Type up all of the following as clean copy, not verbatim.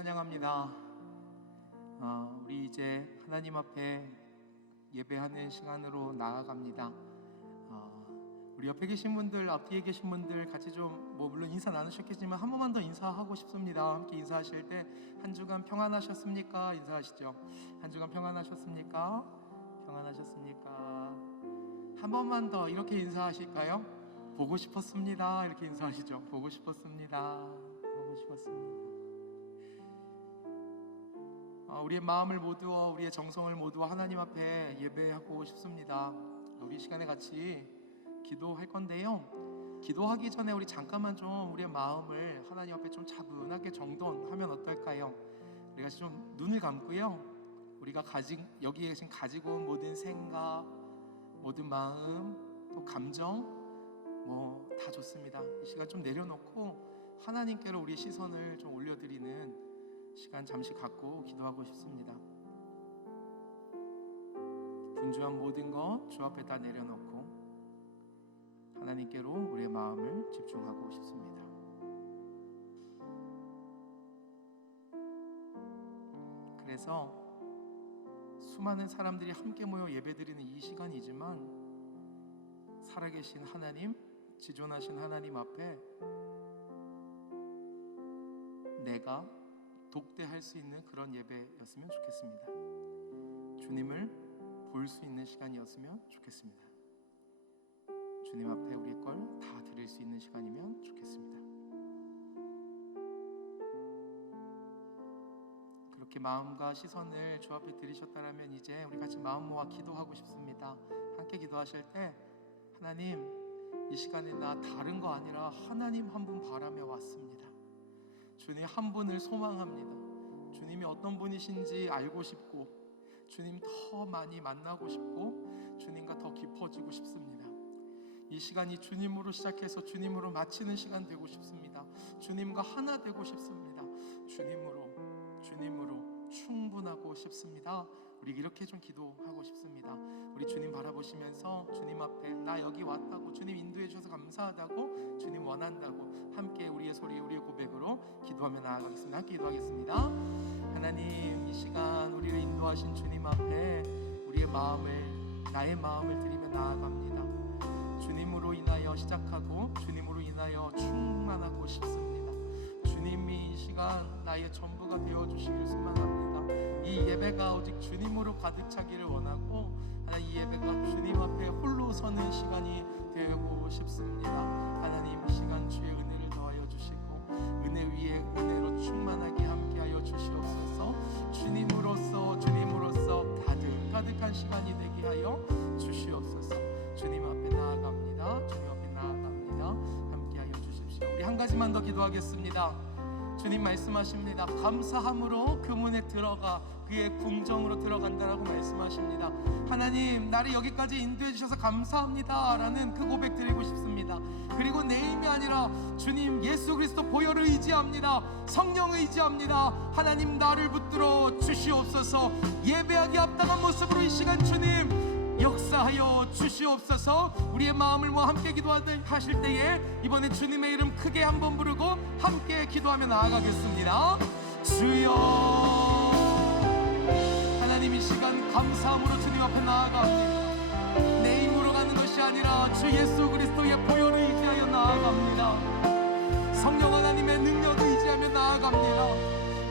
찬양합니다. 우리 이제 하나님 앞에 예배하는 시간으로 나아갑니다. 우리 옆에 계신 분들, 앞뒤에 계신 분들 같이 좀 물론 인사 나누셨겠지만 한 번만 더 인사하고 싶습니다. 함께 인사하실 때 한 주간 평안하셨습니까? 인사하시죠. 한 주간 평안하셨습니까? 평안하셨습니까? 한 번만 더 이렇게 인사하실까요? 보고 싶었습니다. 이렇게 인사하시죠. 보고 싶었습니다. 보고 싶었습니다. 우리의 마음을 모두와 우리의 정성을 모두와 하나님 앞에 예배하고 싶습니다. 우리 시간에 같이 기도할 건데요, 기도하기 전에 우리 잠깐만 좀 우리의 마음을 하나님 앞에 좀 차분하게 정돈하면 어떨까요? 우리가 좀 눈을 감고요, 우리가 여기에 계신 가지고 온 모든 생각, 모든 마음, 또 감정 다 좋습니다. 이 시간 좀 내려놓고 하나님께로 우리 시선을 좀 올려드리는 시간 잠시 갖고 기도하고 싶습니다. 분주한 모든 것 주 앞에 다 내려놓고 하나님께로 우리의 마음을 집중하고 싶습니다. 그래서 수많은 사람들이 함께 모여 예배드리는 이 시간이지만 살아계신 하나님, 지존하신 하나님 앞에 내가 독대할 수 있는 그런 예배였으면 좋겠습니다. 주님을 볼 수 있는 시간이었으면 좋겠습니다. 주님 앞에 우리 걸 다 드릴 수 있는 시간이면 좋겠습니다. 그렇게 마음과 시선을 주 앞에 드리셨다면 이제 우리 같이 마음 모아 기도하고 싶습니다. 함께 기도하실 때 하나님, 이 시간에 나 다른 거 아니라 하나님 한 분 바라며 왔습니다. 주님 한 분을 소망합니다. 주님이 어떤 분이신지 알고 싶고 주님 더 많이 만나고 싶고 주님과 더 깊어지고 싶습니다. 이 시간이 주님으로 시작해서 주님으로 마치는 시간 되고 싶습니다. 주님과 하나 되고 싶습니다. 주님으로 충분하고 싶습니다. 우리 이렇게 좀 기도하고 싶습니다. 우리 주님 바라보시면서 주님 앞에 나 여기 왔다고, 주님 인도해 주셔서 감사하다고, 주님 원한다고 함께 우리의 소리, 우리의 고백으로 기도하며 나아가겠습니다. 함께 기도하겠습니다. 하나님, 이 시간 우리를 인도하신 주님 앞에 우리의 마음을, 나의 마음을 드리며 나아갑니다. 주님으로 인하여 시작하고 주님으로 인하여 충만하고 싶습니다. 주님이 이 시간 나의 전부가 되어주시기를 소망합니다. 이 예배가 오직 주님으로 가득 차기를 원하고 하나님, 이 예배가 주님 앞에 홀로 서는 시간이 되고 싶습니다. 하나님, 이 시간 주의 은혜를 더하여 주시고 은혜 위에 은혜로 충만하게 함께하여 주시옵소서. 주님으로서 가득한 시간이 되게 하여 주시옵소서. 주님 앞에 나아갑니다. 주님 앞에 나아갑니다. 함께하여 주십시오. 우리 한 가지만 더 기도하겠습니다. 주님 말씀하십니다. 감사함으로 그 문에 들어가 그의 궁정으로 들어간다라고 말씀하십니다. 하나님, 나를 여기까지 인도해 주셔서 감사합니다 라는 그 고백 드리고 싶습니다. 그리고 내 힘이 아니라 주님 예수 그리스도 보혈을 의지합니다. 성령 의지합니다. 하나님, 나를 붙들어 주시옵소서. 예배하기 합당한 모습으로 이 시간 주님 역사하여 주시옵소서. 우리의 마음을 모아 함께 기도하실 때에 이번에 주님의 이름 크게 한번 부르고 함께 기도하며 나아가겠습니다. 주여, 하나님, 이 시간 감사함으로 주님 앞에 나아갑니다. 내 힘으로 가는 것이 아니라 주 예수 그리스도의 보혈을 의지하여 나아갑니다. 성령 하나님의 능력을 의지하며 나아갑니다.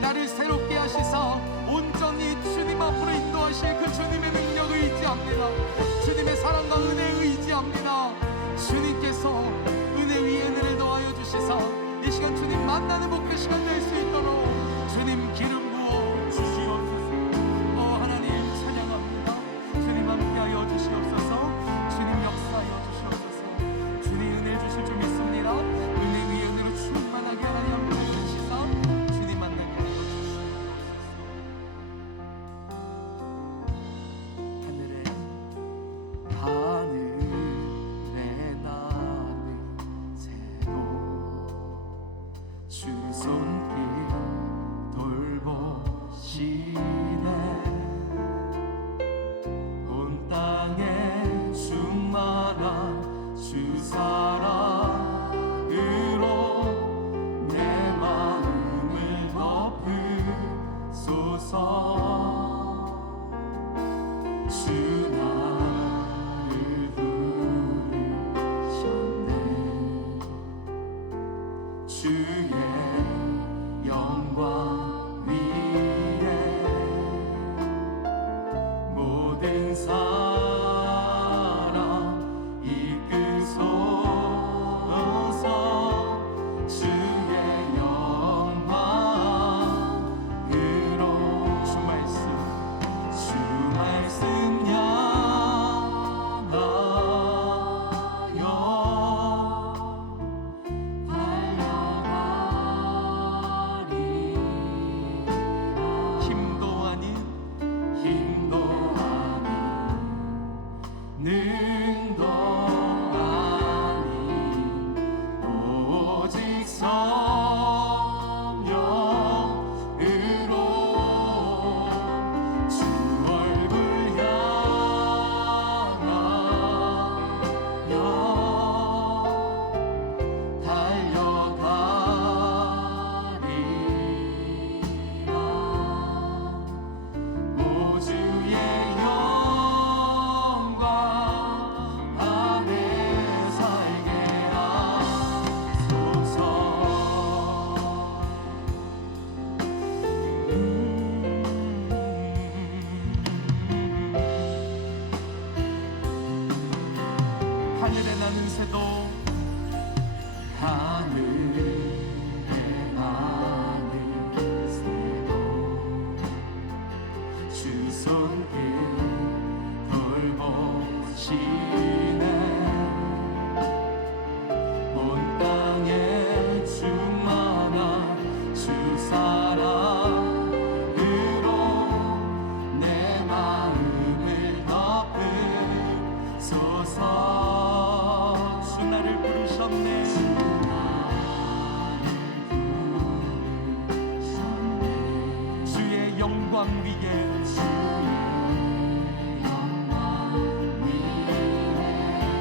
나를 새롭게 하시사 온전히 주님 앞으로 인도하실 그 주님의 능력을 의지합니다. 주님의 사랑과 은혜를 의지합니다. 주님께서 은혜 위에 은혜를 더하여 주시사 이 시간 주님 만나는 목표 시간 될 수 있도록 주님 기름 부어 주시옵소서. 하나님 찬양합니다. 주님 함께하여 주시옵소서. 주님 역사하여 주시옵소서. 주님 은혜 주실 줄 믿습니다. 은혜 위에 은혜로 충만하게 하나님 함께 주시사 주님 만나게 하여 주시옵소서. 하늘에 나는 새로 주 손길 영광 위에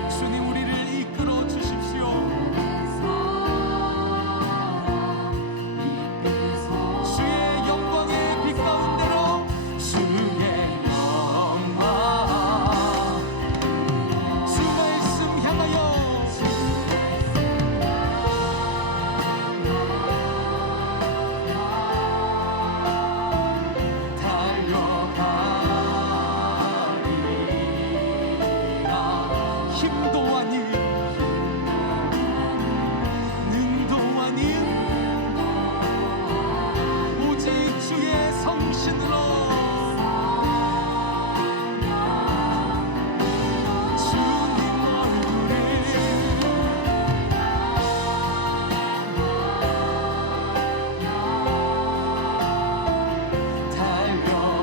주님 우리를 이끌어 주십시오. 주의 영광의 빛 가운데로 주의 영광 주 말씀 향하여 힘도 아닌 능도 아닌 오직 주의 성신으로 주님 얼굴을 달려가리라.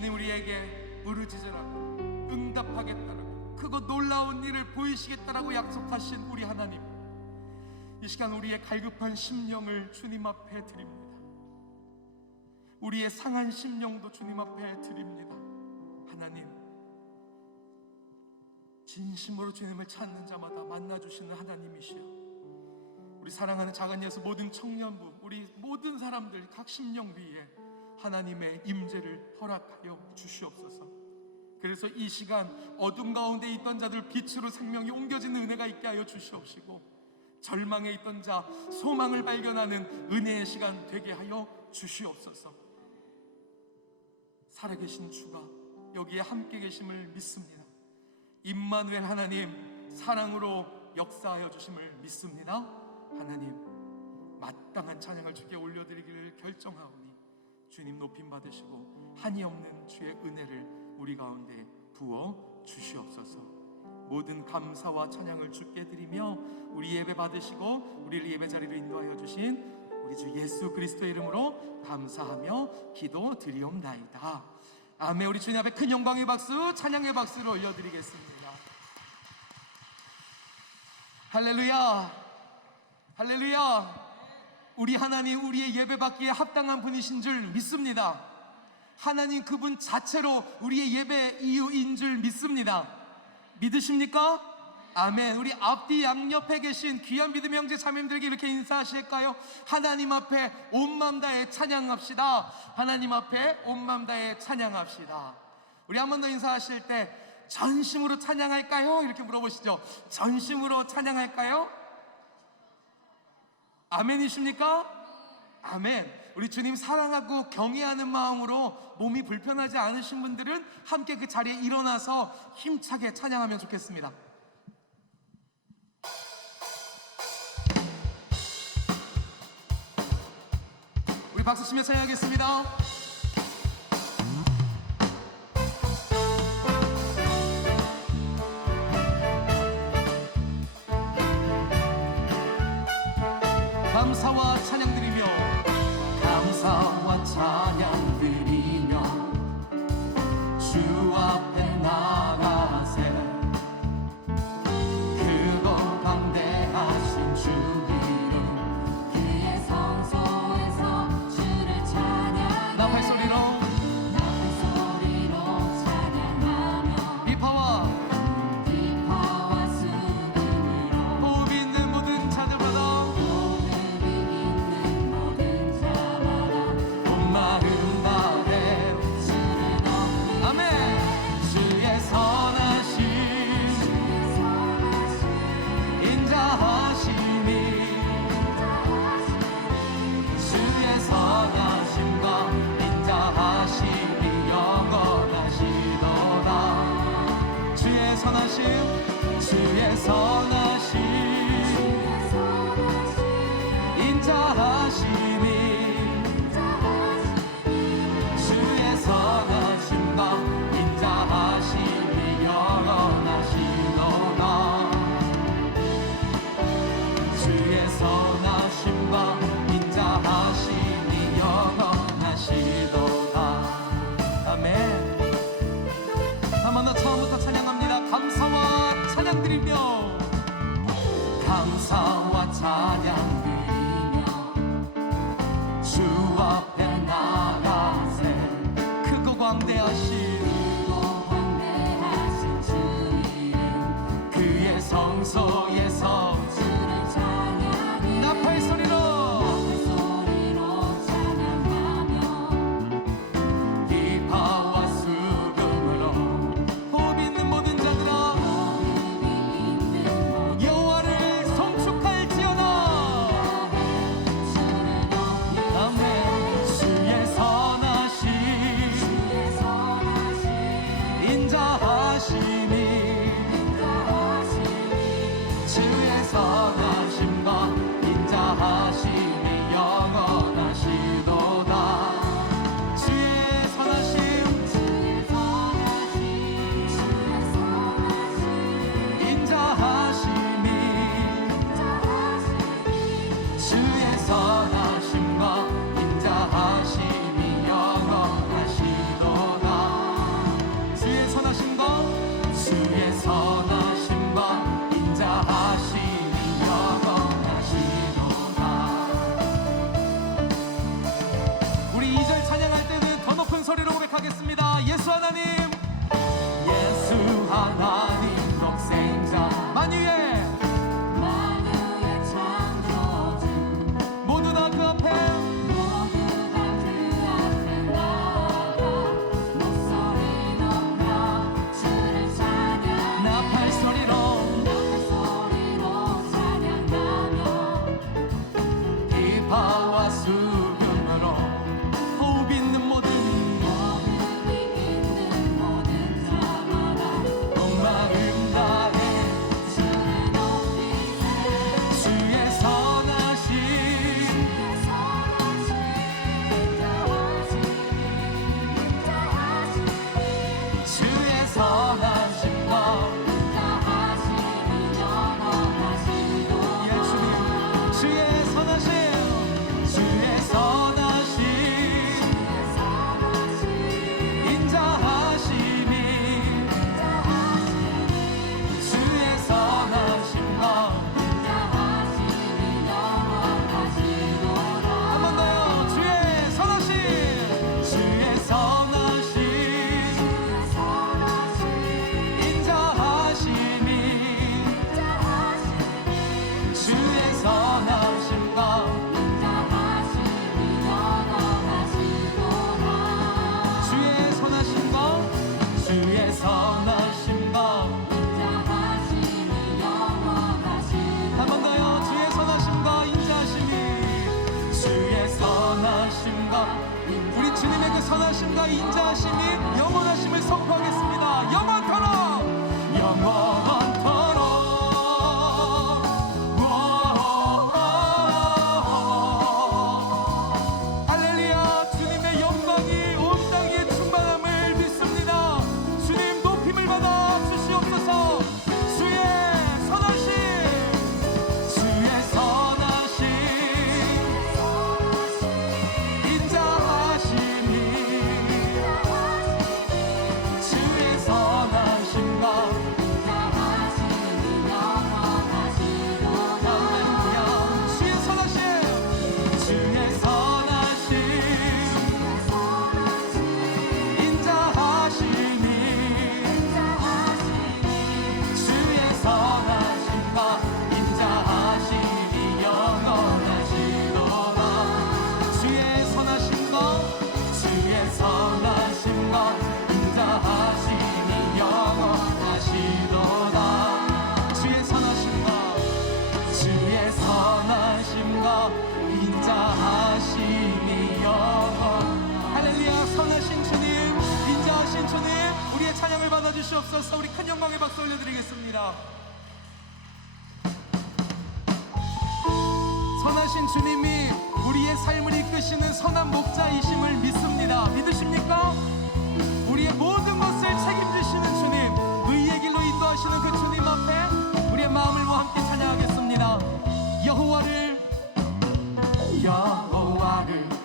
주님 우리에게 부르짖으라고 응답하겠다라고 크고 놀라운 일을 보이시겠다라고 약속하신 우리 하나님, 이 시간 우리의 갈급한 심령을 주님 앞에 드립니다. 우리의 상한 심령도 주님 앞에 드립니다. 하나님, 진심으로 주님을 찾는 자마다 만나주시는 하나님이시여, 우리 사랑하는 작은 예수 모든 청년부, 우리 모든 사람들 각 심령 위에 하나님의 임재를 허락하여 주시옵소서. 그래서 이 시간 어둠 가운데 있던 자들 빛으로 생명이 옮겨지는 은혜가 있게 하여 주시옵시고, 절망에 있던 자 소망을 발견하는 은혜의 시간 되게 하여 주시옵소서. 살아계신 주가 여기에 함께 계심을 믿습니다. 임마누엘 하나님 사랑으로 역사하여 주심을 믿습니다. 하나님, 마땅한 찬양을 주께 올려드리기를 결정하오니 주님 높임 받으시고 한이 없는 주의 은혜를 우리 가운데 부어 주시옵소서. 모든 감사와 찬양을 주께 드리며 우리 예배 받으시고 우리를 예배 자리로 인도하여 주신 우리 주 예수 그리스도의 이름으로 감사하며 기도 드리옵나이다. 아멘. 우리 주님 앞에 큰 영광의 박수, 찬양의 박수를 올려드리겠습니다. 할렐루야, 할렐루야. 우리 하나님, 우리의 예배 받기에 합당한 분이신 줄 믿습니다. 하나님 그분 자체로 우리의 예배 이유인 줄 믿습니다. 믿으십니까? 아멘. 우리 앞뒤 양옆에 계신 귀한 믿음의 형제 자매님들에게 이렇게 인사하실까요? 하나님 앞에 온 마음 다해 찬양합시다. 하나님 앞에 온 마음 다해 찬양합시다. 우리 한 번 더 인사하실 때 전심으로 찬양할까요? 이렇게 물어보시죠. 전심으로 찬양할까요? 아멘이십니까? 아멘. 우리 주님 사랑하고 경외하는 마음으로 몸이 불편하지 않으신 분들은 함께 그 자리에 일어나서 힘차게 찬양하면 좋겠습니다. 우리 박수 치며 찬양하겠습니다. 감사와 찬양 드리며, 감사와 찬양 드리며 주 앞에 나가세. 크고 강대하신 주 이름, 그의 성소에서 주를 찬양해. 나팔 소리로 찬양하며 비파와 수금으로 호흡 있는 모든 자들마다 마음 다해 주를 높이 아멘. 주의 선하심 인자하심이 주의 선하심과 인자하심이 영원하시도다. 주의 선하심, 주의 선하심 인자하심이 주의 선하심과 인자하심이 영원하시도다. 주의 선하심과 인자하심이 영원하시도다. 아멘. 한 번 더 처음부터 찬양합니다. 감사와 찬양 드리며, 감사와 찬양 드리며 주 앞에 나가세. 크고 광대하신 주 이름, 그의 성소에서 주를 찬양해. 나팔 소리로 찬양하며 비파와 수금으로 호흡 있는 모든 자들아 여호와를 송축할지어다. 주를 높이 아멘. 주 우리가 인자하심이 영원하심을 선포하겠습니다. 영원토록 영원토록 할렐루야. 주님의 영광이 온 땅에 충만함을 믿습니다. 주님 높임을 받아 주시옵소서. 주의 선하심 인자하심이 주의 선하심과 주의 선하심 인자하심이 주의 선하심과 인자하심이 영원하시도다. 주의 선하심과 인자하심이 영원하시도다. 주의 선하심과 인자하심이 영원. 할렐루야. 선하신 주님, 인자하신 주님, 우리의 찬양을 받아주시옵소서. 우리 큰 영광의 박수 올려드리겠습니다. 선하신 주님이 우리의 삶을 이끄시는 선한 목자이심을 믿습니다. 믿으십니까? 우리의 모든 것을 책임지시는 주님, 의의 길로 인도하시는 그 주님 앞에 우리의 마음을 모아 함께 찬양하겠습니다. 여호와를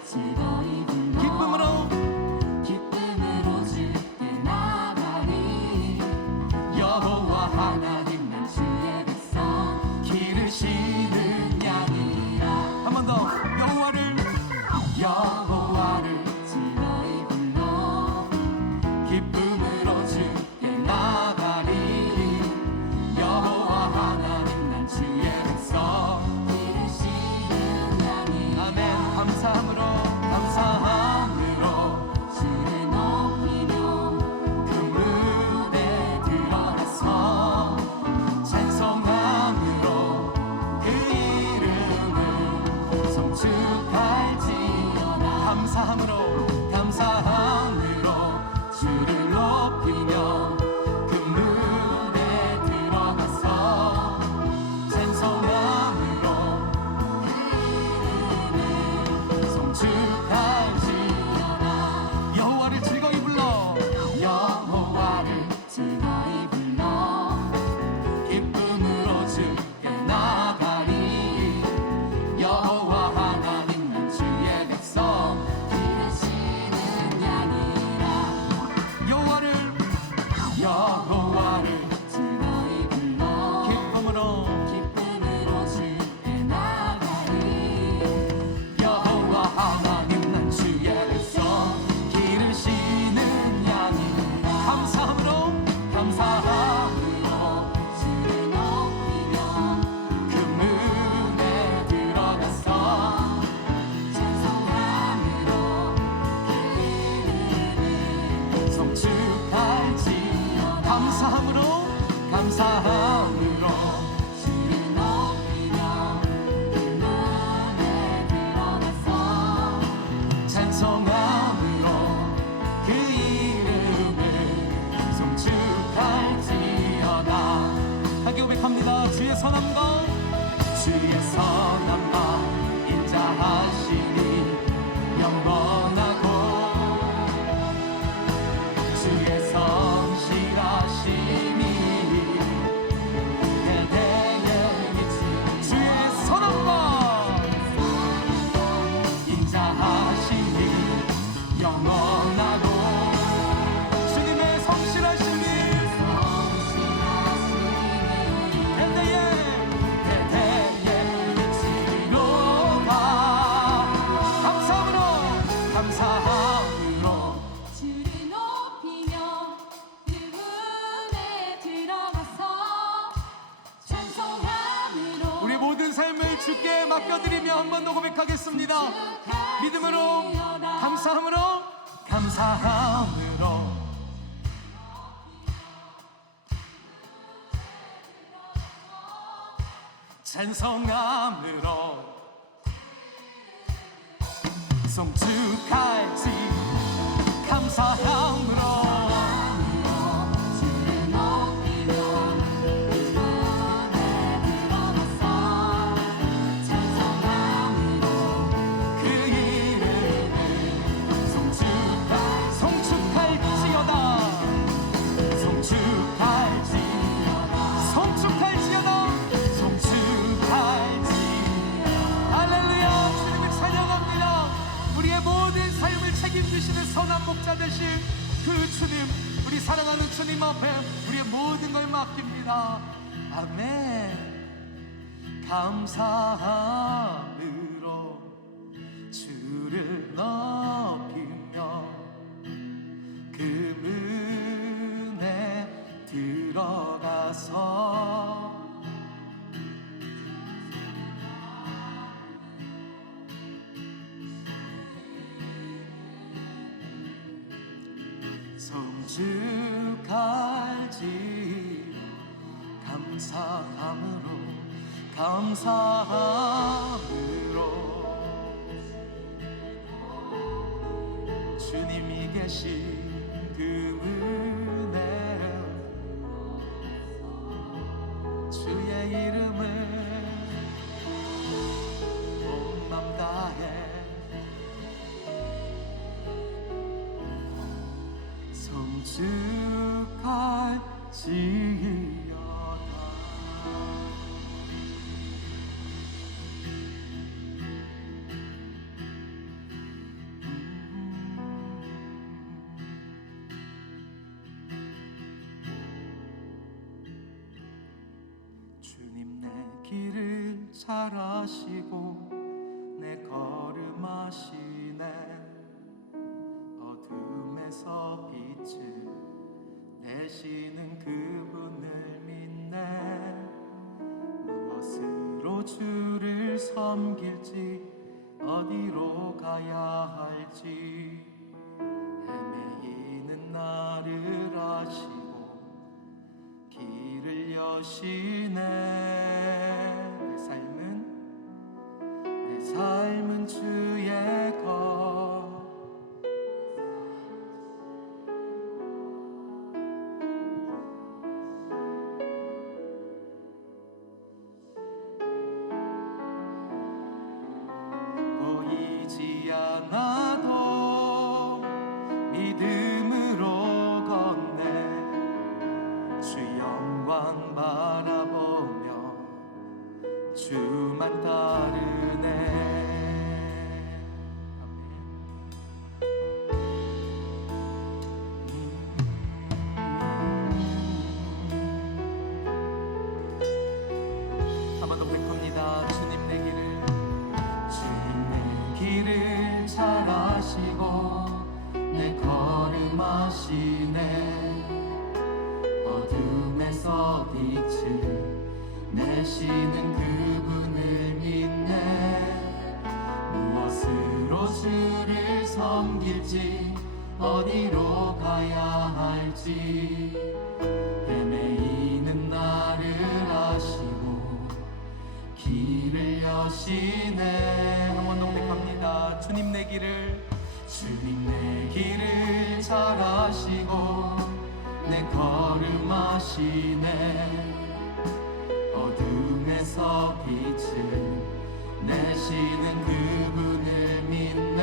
즐거이 불러 기쁨으로 주께 나가리. 여호와 하나님 난 주의 백성 기르시는 양이라. 한 번 더. 여호와를 즐거이 불러 기쁨으로 주께 나가리. 여호와 하나님 난 주의 백성. 기르시는 양이라. 아멘. 감사함으로 주를 높이며 그 무대 들어가서 찬송함으로 그 이름을 송축할지어다. 감사함으로 주를 높이며 그 무대 들어가서 찬송함으로 송축할지어다. 여호와를 즐거이 불러 기쁨으로 주께 나가리. 여호와 하나님 난 주의 백성 기르시는 양이라. 여호와를 즐거이 불러 기쁨으로 주께 나가리. 여호와 하나님 난 주의 백성 기르시는 양이라. 감사함으로 주를 높이며 그 문에 들어가서 찬송함으로 그 이름을 송축할지어다. 감사함으로 주를 높이며 그 문에 들어가서 찬송함으로 그 이름을 송축할지어다. 함께 고백합니다. 주의 선함과 인자하심이 영원하고 주의 성실하심이 대대에 미친 주의 선함과 인자하심이 영원하고 주님의 성실하심이 대대에 미치리로다. 감사함으로 주를 높이며 그 문에 들어가서 찬송함으로 우리 모든 삶을 주께 맡겨드리며 한 번 더 고백하겠습니다. 믿음으로 감사함으로 찬송함으로 송축할지 감사 감사함으로 주를 높이며 그분에 들어가서 찬송함으로 그 이름을 송축할지어다 할렐루야. 주님을 찬양합니다. 우리의 모든 삶을 책임지시는 선한 목자 되신 그 주님, 우리 사랑하는 주님 앞에 우리의 모든 걸 맡깁니다. 아멘. 감사함으로 주를 높이며 그분에 들어가서 성축할지 감사함으로 주님이 계신 그 은혜 주의 이름을 온 맘 다해 성축할지어다. 주님 내 길을 잘 아시고 내 걸음 아시네. 어둠에서 빛을 내시는 그분을 믿네. 무엇으로 주를 섬길지 어디로 가야 할지 헤매이는 나를 아시고 길을 여시네. 내 삶은 주의 것 보이지 않아도 믿음으로 걷네. 주 영광 바라보며 주만 따르네. 한 번 더 고백합니다. 주님 내 길을 잘 아시고 내 걸음 아시네. 어둠에서 빛을 내시는 그분을 믿네. 무엇으로 주를 섬길지 어디로 가야 할지 헤매이는 나를 아시고 길을 여시네. 한번 더 고백합니다. 주님 내 길을 잘 아시고 내 걸음 아시네. 어둠에서 빛을 내시는 그분을 믿네.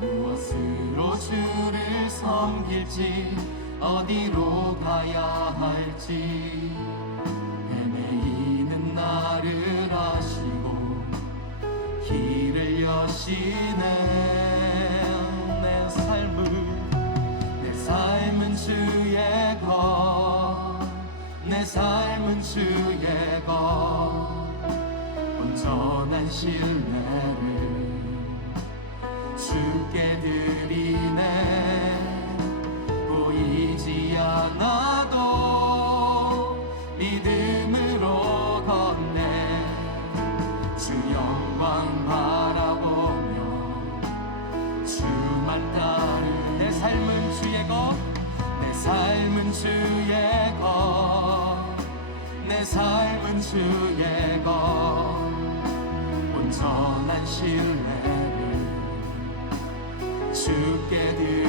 무엇으로 주를 섬길지 어디로 가야 할지 헤매이는 나를 아시고 길을 여시네. 내 삶은 주의 것, 내 삶은 주의 것. 온전한 신뢰를 주께 드리네. 보이지 않아도 믿음으로 걷네. 주 영광 바라보며 주만 따르네. 내 삶은 주의 것, 내 삶은 주의 것, 내 삶은 주의 것. 온전한 신뢰를 주께 드리네.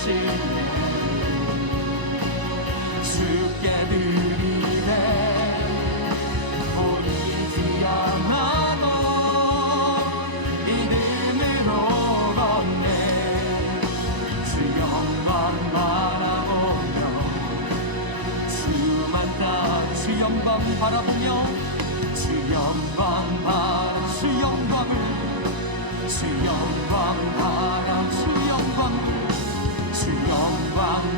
주시네 주께 드리네 보이지 않아도 믿음으로 걷네 주 영광 바라보며 주 영광 바라보며 주 영광 주 영광을 주 영광 바라 주 영광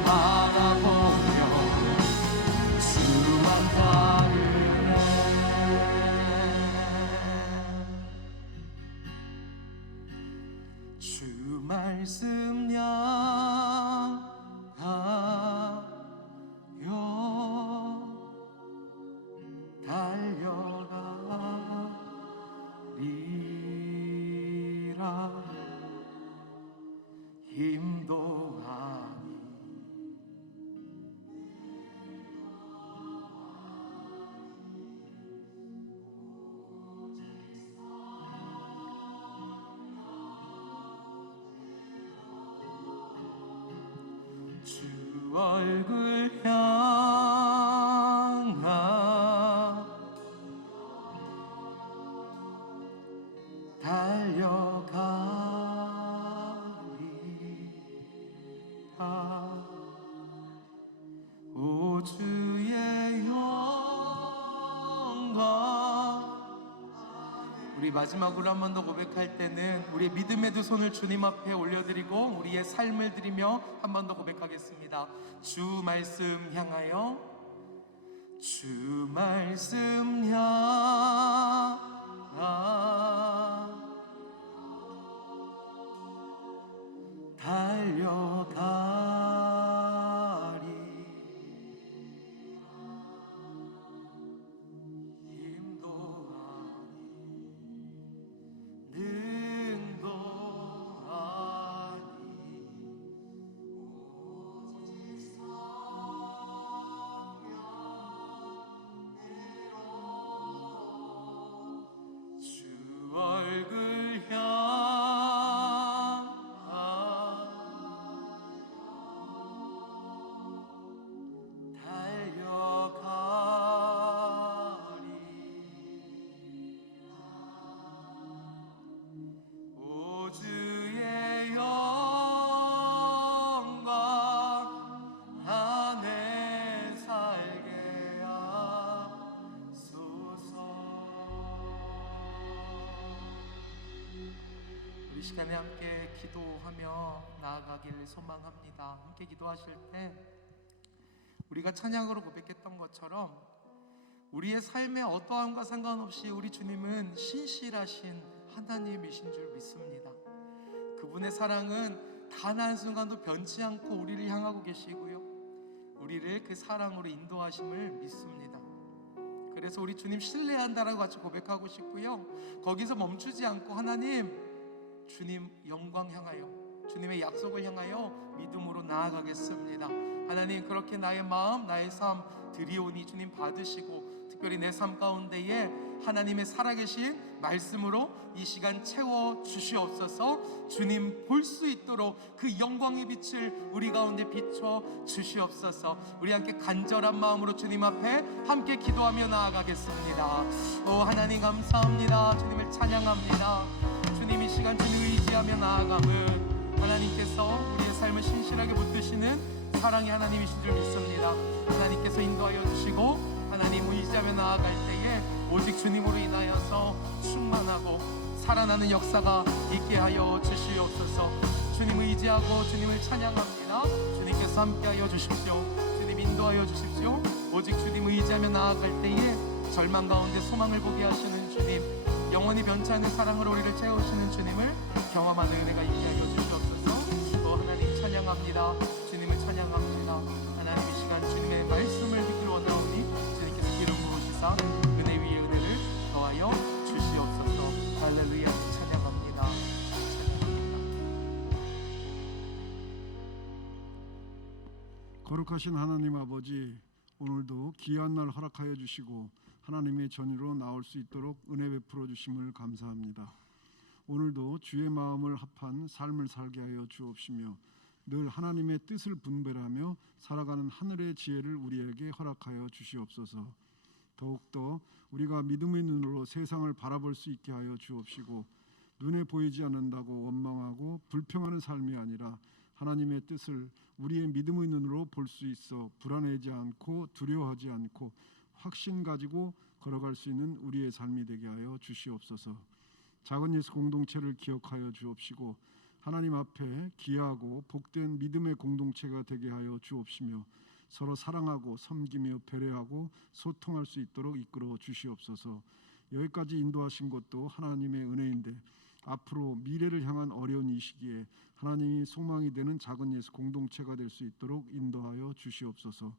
바라보며 주만 따르네 주 말씀 달려가리라 힘도 아니 주 얼굴 향하 달려가리라 오 주의 영광 우리 마지막으로 한 번 더 고백할 때는 우리의 믿음의 두 손을 주님 앞에 올려드리고 우리의 삶을 드리며 한 번 더 고백하겠습니다. 주 말씀 향하여 주 말씀 향하 달려가리 힘도 아니 능도 아니 오직 성령으로 주 얼굴 이 시간에 함께 기도하며 나아가길 소망합니다. 함께 기도하실 때 우리가 찬양으로 고백했던 것처럼 우리의 삶의 어떠함과 상관없이 우리 주님은 신실하신 하나님이신 줄 믿습니다. 그분의 사랑은 단 한순간도 변치 않고 우리를 향하고 계시고요 우리를 그 사랑으로 인도하심을 믿습니다. 그래서 우리 주님 신뢰한다라고 같이 고백하고 싶고요 거기서 멈추지 않고 하나님 주님 영광 향하여 주님의 약속을 향하여 믿음으로 나아가겠습니다. 하나님 그렇게 나의 마음 나의 삶 드리오니 주님 받으시고 특별히 내 삶 가운데에 하나님의 살아계신 말씀으로 이 시간 채워주시옵소서. 주님 볼 수 있도록 그 영광의 빛을 우리 가운데 비춰 주시옵소서. 우리 함께 간절한 마음으로 주님 앞에 함께 기도하며 나아가겠습니다. 오 하나님 감사합니다. 주님을 찬양합니다. 주님 이 시간 주님 의지하며 나아감은 하나님께서 우리의 삶을 신실하게 붙드시는 사랑의 하나님이신 줄 믿습니다. 하나님께서 인도하여 주시고 하나님 의지하며 나아갈 때에 오직 주님으로 인하여서 충만하고 살아나는 역사가 있게 하여 주시옵소서. 주님 의지하고 주님을 찬양합니다. 주님께서 함께하여 주십시오. 주님 인도하여 주십시오. 오직 주님 의지하며 나아갈 때에 절망 가운데 소망을 보게 하시는 주님, 영원히 변치 않는 사랑으로 우리를 채우시는 주님을 경험하는 은혜가 있게 하여 주시옵소서. 하나님 찬양합니다. 주님을 찬양합니다. 하나님 이 시간 주님의 말씀을 듣기를 원하오니 주님께서 기름 부으시사 은혜 위에 은혜를 더하여 주시옵소서. 할렐루야. 찬양합니다. 거룩하신 하나님 아버지, 오늘도 귀한 날 허락하여 주시고 하나님의 전유로 나올 수 있도록 은혜 베풀어 주심을 감사합니다. 오늘도 주의 마음을 합한 삶을 살게 하여 주옵시며 늘 하나님의 뜻을 분별하며 살아가는 하늘의 지혜를 우리에게 허락하여 주시옵소서. 더욱더 우리가 믿음의 눈으로 세상을 바라볼 수 있게 하여 주옵시고 눈에 보이지 않는다고 원망하고 불평하는 삶이 아니라 하나님의 뜻을 우리의 믿음의 눈으로 볼 수 있어 불안해하지 않고 두려워하지 않고 확신 가지고 걸어갈 수 있는 우리의 삶이 되게 하여 주시옵소서. 작은 예수 공동체를 기억하여 주옵시고 하나님 앞에 귀하고 복된 믿음의 공동체가 되게 하여 주옵시며 서로 사랑하고 섬기며 배려하고 소통할 수 있도록 이끌어 주시옵소서. 여기까지 인도하신 것도 하나님의 은혜인데 앞으로 미래를 향한 어려운 이 시기에 하나님이 소망이 되는 작은 예수 공동체가 될 수 있도록 인도하여 주시옵소서.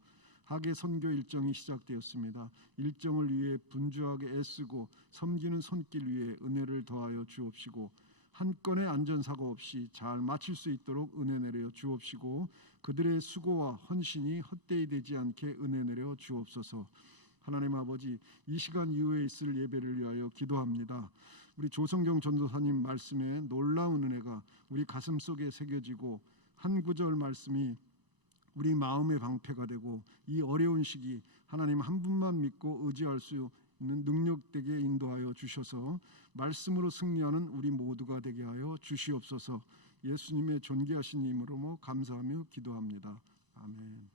하계 선교 일정이 시작되었습니다. 일정을 위해 분주하게 애쓰고 섬기는 손길 위에 은혜를 더하여 주옵시고 한 건의 안전사고 없이 잘 마칠 수 있도록 은혜 내려 주옵시고 그들의 수고와 헌신이 헛되이 되지 않게 은혜 내려 주옵소서. 하나님 아버지, 이 시간 이후에 있을 예배를 위하여 기도합니다. 우리 조성경 전도사님 말씀에 놀라운 은혜가 우리 가슴 속에 새겨지고 한 구절 말씀이 우리 마음의 방패가 되고 이 어려운 시기 하나님 한 분만 믿고 의지할 수 있는 능력되게 인도하여 주셔서 말씀으로 승리하는 우리 모두가 되게 하여 주시옵소서. 예수님의 존귀하신 이름으로 감사하며 기도합니다. 아멘.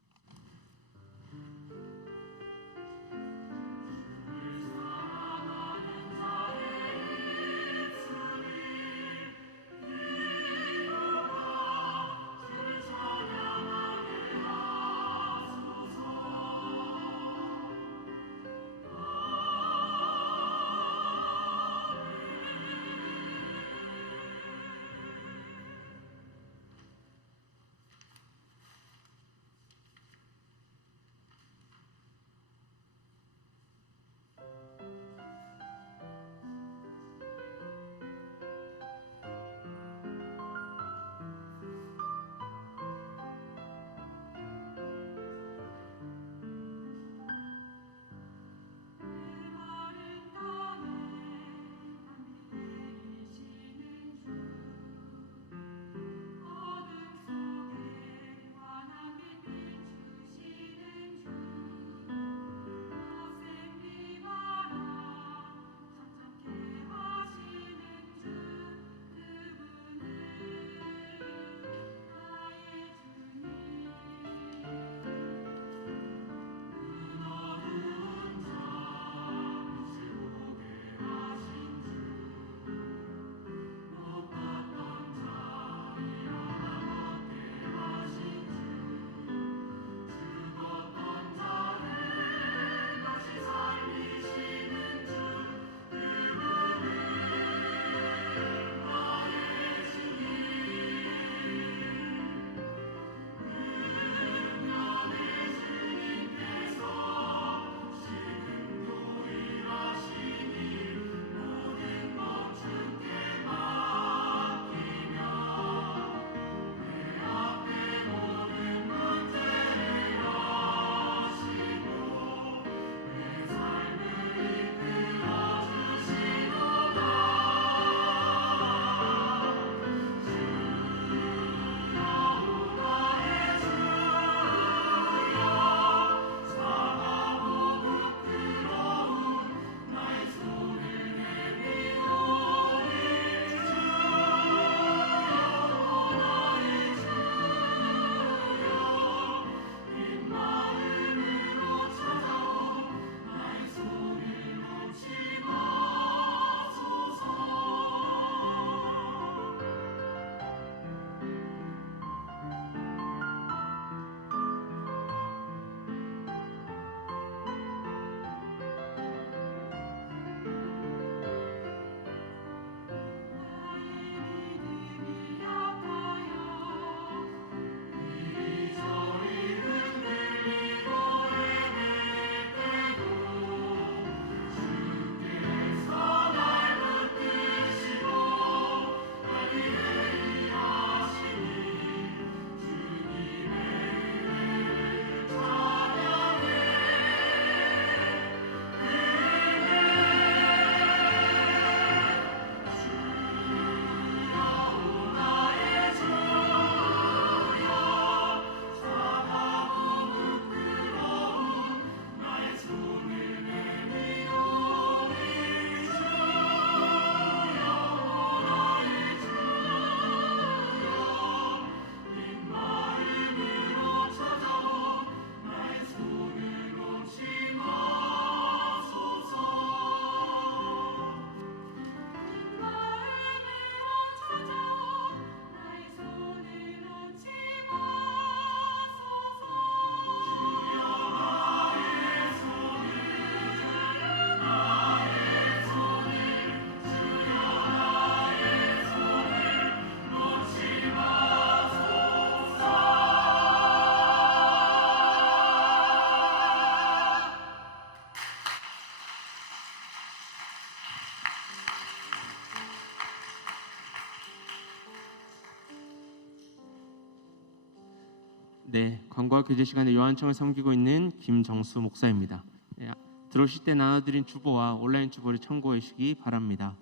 네, 광고와 교제 시간에 요한청을 섬기고 있는 김정수 목사입니다. 네, 들어오실 때 나눠드린 주보와 온라인 주보를 참고해 주시기 바랍니다.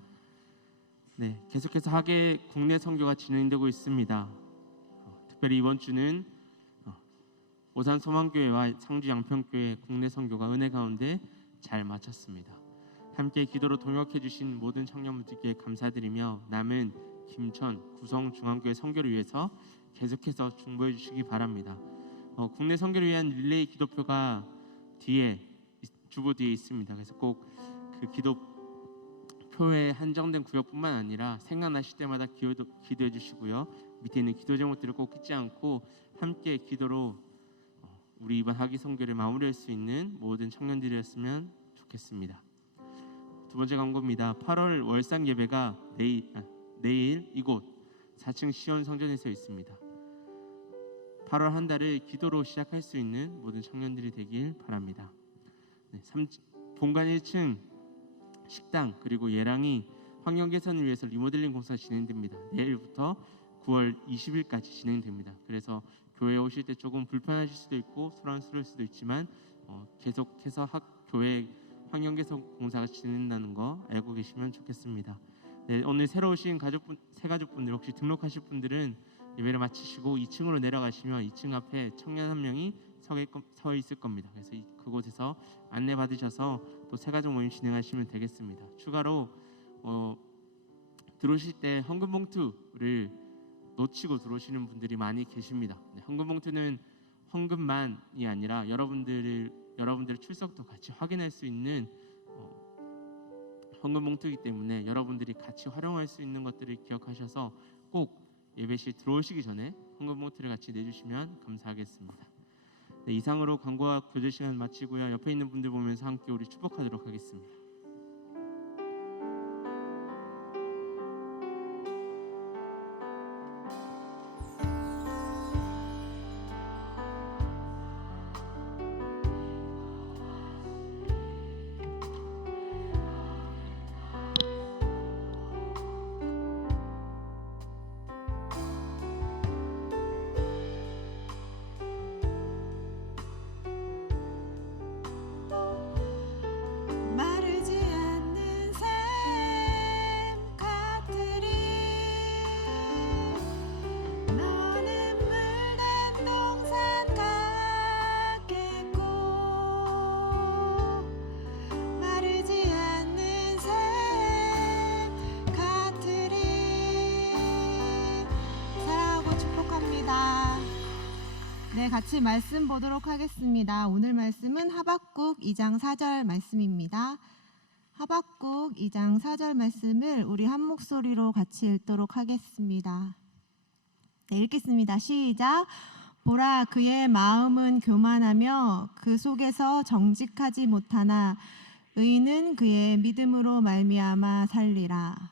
네, 계속해서 하계 국내 선교가 진행되고 있습니다. 특별히 이번 주는 오산 소망교회와 상주 양평교회 국내 선교가 은혜 가운데 잘 마쳤습니다. 함께 기도로 동역해 주신 모든 청년분들께 감사드리며 남은 김천 구성중앙교회 선교를 위해서 계속해서 중보해 주시기 바랍니다. 국내 선교를 위한 릴레이 기도표가 주보 뒤에 있습니다. 그래서 꼭 그 기도표에 한정된 구역뿐만 아니라 생각나실 때마다 기도해 주시고요. 밑에 있는 기도 제목들을 꼭 잊지 않고 함께 기도로 우리 이번 하기 선교를 마무리할 수 있는 모든 청년들이었으면 좋겠습니다. 두 번째 광고입니다. 8월 월상 예배가 내일 이곳 4층 시온 성전에서 있습니다. 8월 한 달을 기도로 시작할 수 있는 모든 청년들이 되길 바랍니다. 네, 본관 1층 식당 그리고 예랑이 환경 개선을 위해서 리모델링 공사가 진행됩니다. 내일부터 9월 20일까지 진행됩니다. 그래서 교회에 오실 때 조금 불편하실 수도 있고 소란스러울 수도 있지만 계속해서 교회 환경 개선 공사가 진행된다는 거 알고 계시면 좋겠습니다. 네, 오늘 새로 오신 새 가족분들 혹시 등록하실 분들은 예배를 마치시고 2층으로 내려가시면 2층 앞에 청년 한 명이 서 있을 겁니다. 그래서 그곳에서 안내 받으셔서 또 새 가족 모임 진행하시면 되겠습니다. 추가로 들어오실 때 헌금 봉투를 놓치고 들어오시는 분들이 많이 계십니다. 네, 헌금 봉투는 헌금만이 아니라 여러분들의 출석도 같이 확인할 수 있는 헌금 봉투이기 때문에 여러분들이 같이 활용할 수 있는 것들을 기억하셔서 꼭 예배실 들어오시기 전에 헌금 봉투를 같이 내주시면 감사하겠습니다. 네, 이상으로 광고와 교제 시간 마치고요. 옆에 있는 분들 보면서 함께 우리 축복하도록 하겠습니다. 마르지 않는 샘 같으리 너는 물든 동산 같겠고 마르지 않는 샘 같으리 사랑하고 축복합니다. 네, 같이 말씀 보도록 하겠습니다. 오늘 말씀은 하박국 2장 4절 말씀입니다. 하박국 2장 4절 말씀을 우리 한 목소리로 같이 읽도록 하겠습니다. 네, 읽겠습니다. 시작. 보라, 그의 마음은 교만하며 그 속에서 정직하지 못하나 의인은 그의 믿음으로 말미암아 살리라.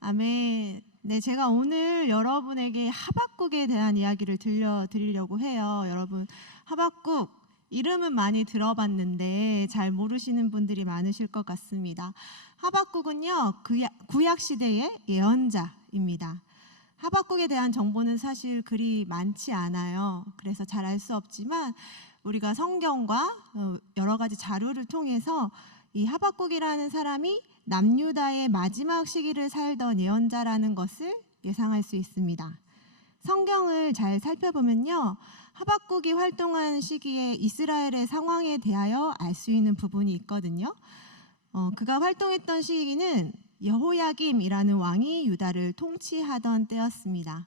아멘. 네, 제가 오늘 여러분에게 하박국에 대한 이야기를 들려드리려고 해요. 여러분, 하박국 이름은 많이 들어봤는데 잘 모르시는 분들이 많으실 것 같습니다. 하박국은요, 구약 시대의 예언자입니다. 하박국에 대한 정보는 사실 그리 많지 않아요. 그래서 잘 알 수 없지만 우리가 성경과 여러 가지 자료를 통해서 이 하박국이라는 사람이 남유다의 마지막 시기를 살던 예언자라는 것을 예상할 수 있습니다. 성경을 잘 살펴보면요, 하박국이 활동한 시기에 이스라엘의 상황에 대하여 알 수 있는 부분이 있거든요. 그가 활동했던 시기는 여호야김이라는 왕이 유다를 통치하던 때였습니다.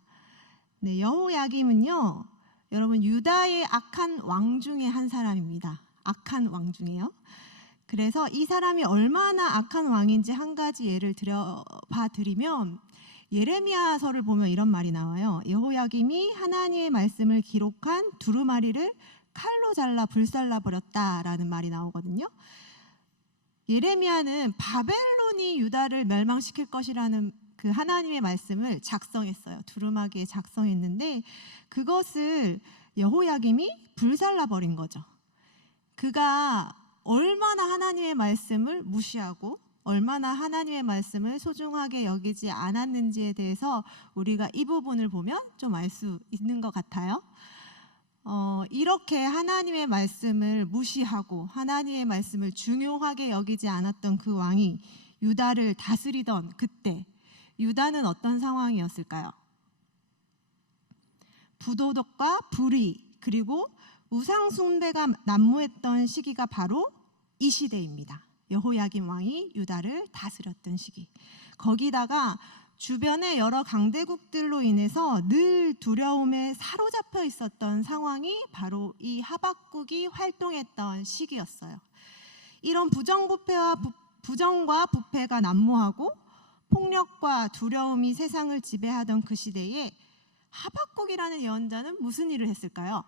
네, 여호야김은요, 여러분 유다의 악한 왕 중에 한 사람입니다. 악한 왕 중에요. 그래서 이 사람이 얼마나 악한 왕인지 한 가지 예를 들어봐 드리면 예레미야서를 보면 이런 말이 나와요. 여호야김이 하나님의 말씀을 기록한 두루마리를 칼로 잘라 불살라 버렸다라는 말이 나오거든요. 예레미야는 바벨론이 유다를 멸망시킬 것이라는 그 하나님의 말씀을 작성했어요. 두루마기에 작성했는데 그것을 여호야김이 불살라 버린 거죠. 그가 얼마나 하나님의 말씀을 무시하고 얼마나 하나님의 말씀을 소중하게 여기지 않았는지에 대해서 우리가 이 부분을 보면 좀 알 수 있는 것 같아요. 이렇게 하나님의 말씀을 무시하고 하나님의 말씀을 중요하게 여기지 않았던 그 왕이 유다를 다스리던 그때 유다는 어떤 상황이었을까요? 부도덕과 불의 그리고 우상 숭배가 난무했던 시기가 바로 이 시대입니다. 여호야김 왕이 유다를 다스렸던 시기. 거기다가 주변의 여러 강대국들로 인해서 늘 두려움에 사로잡혀 있었던 상황이 바로 이 하박국이 활동했던 시기였어요. 이런 부정과 부패가 난무하고 폭력과 두려움이 세상을 지배하던 그 시대에 하박국이라는 예언자는 무슨 일을 했을까요?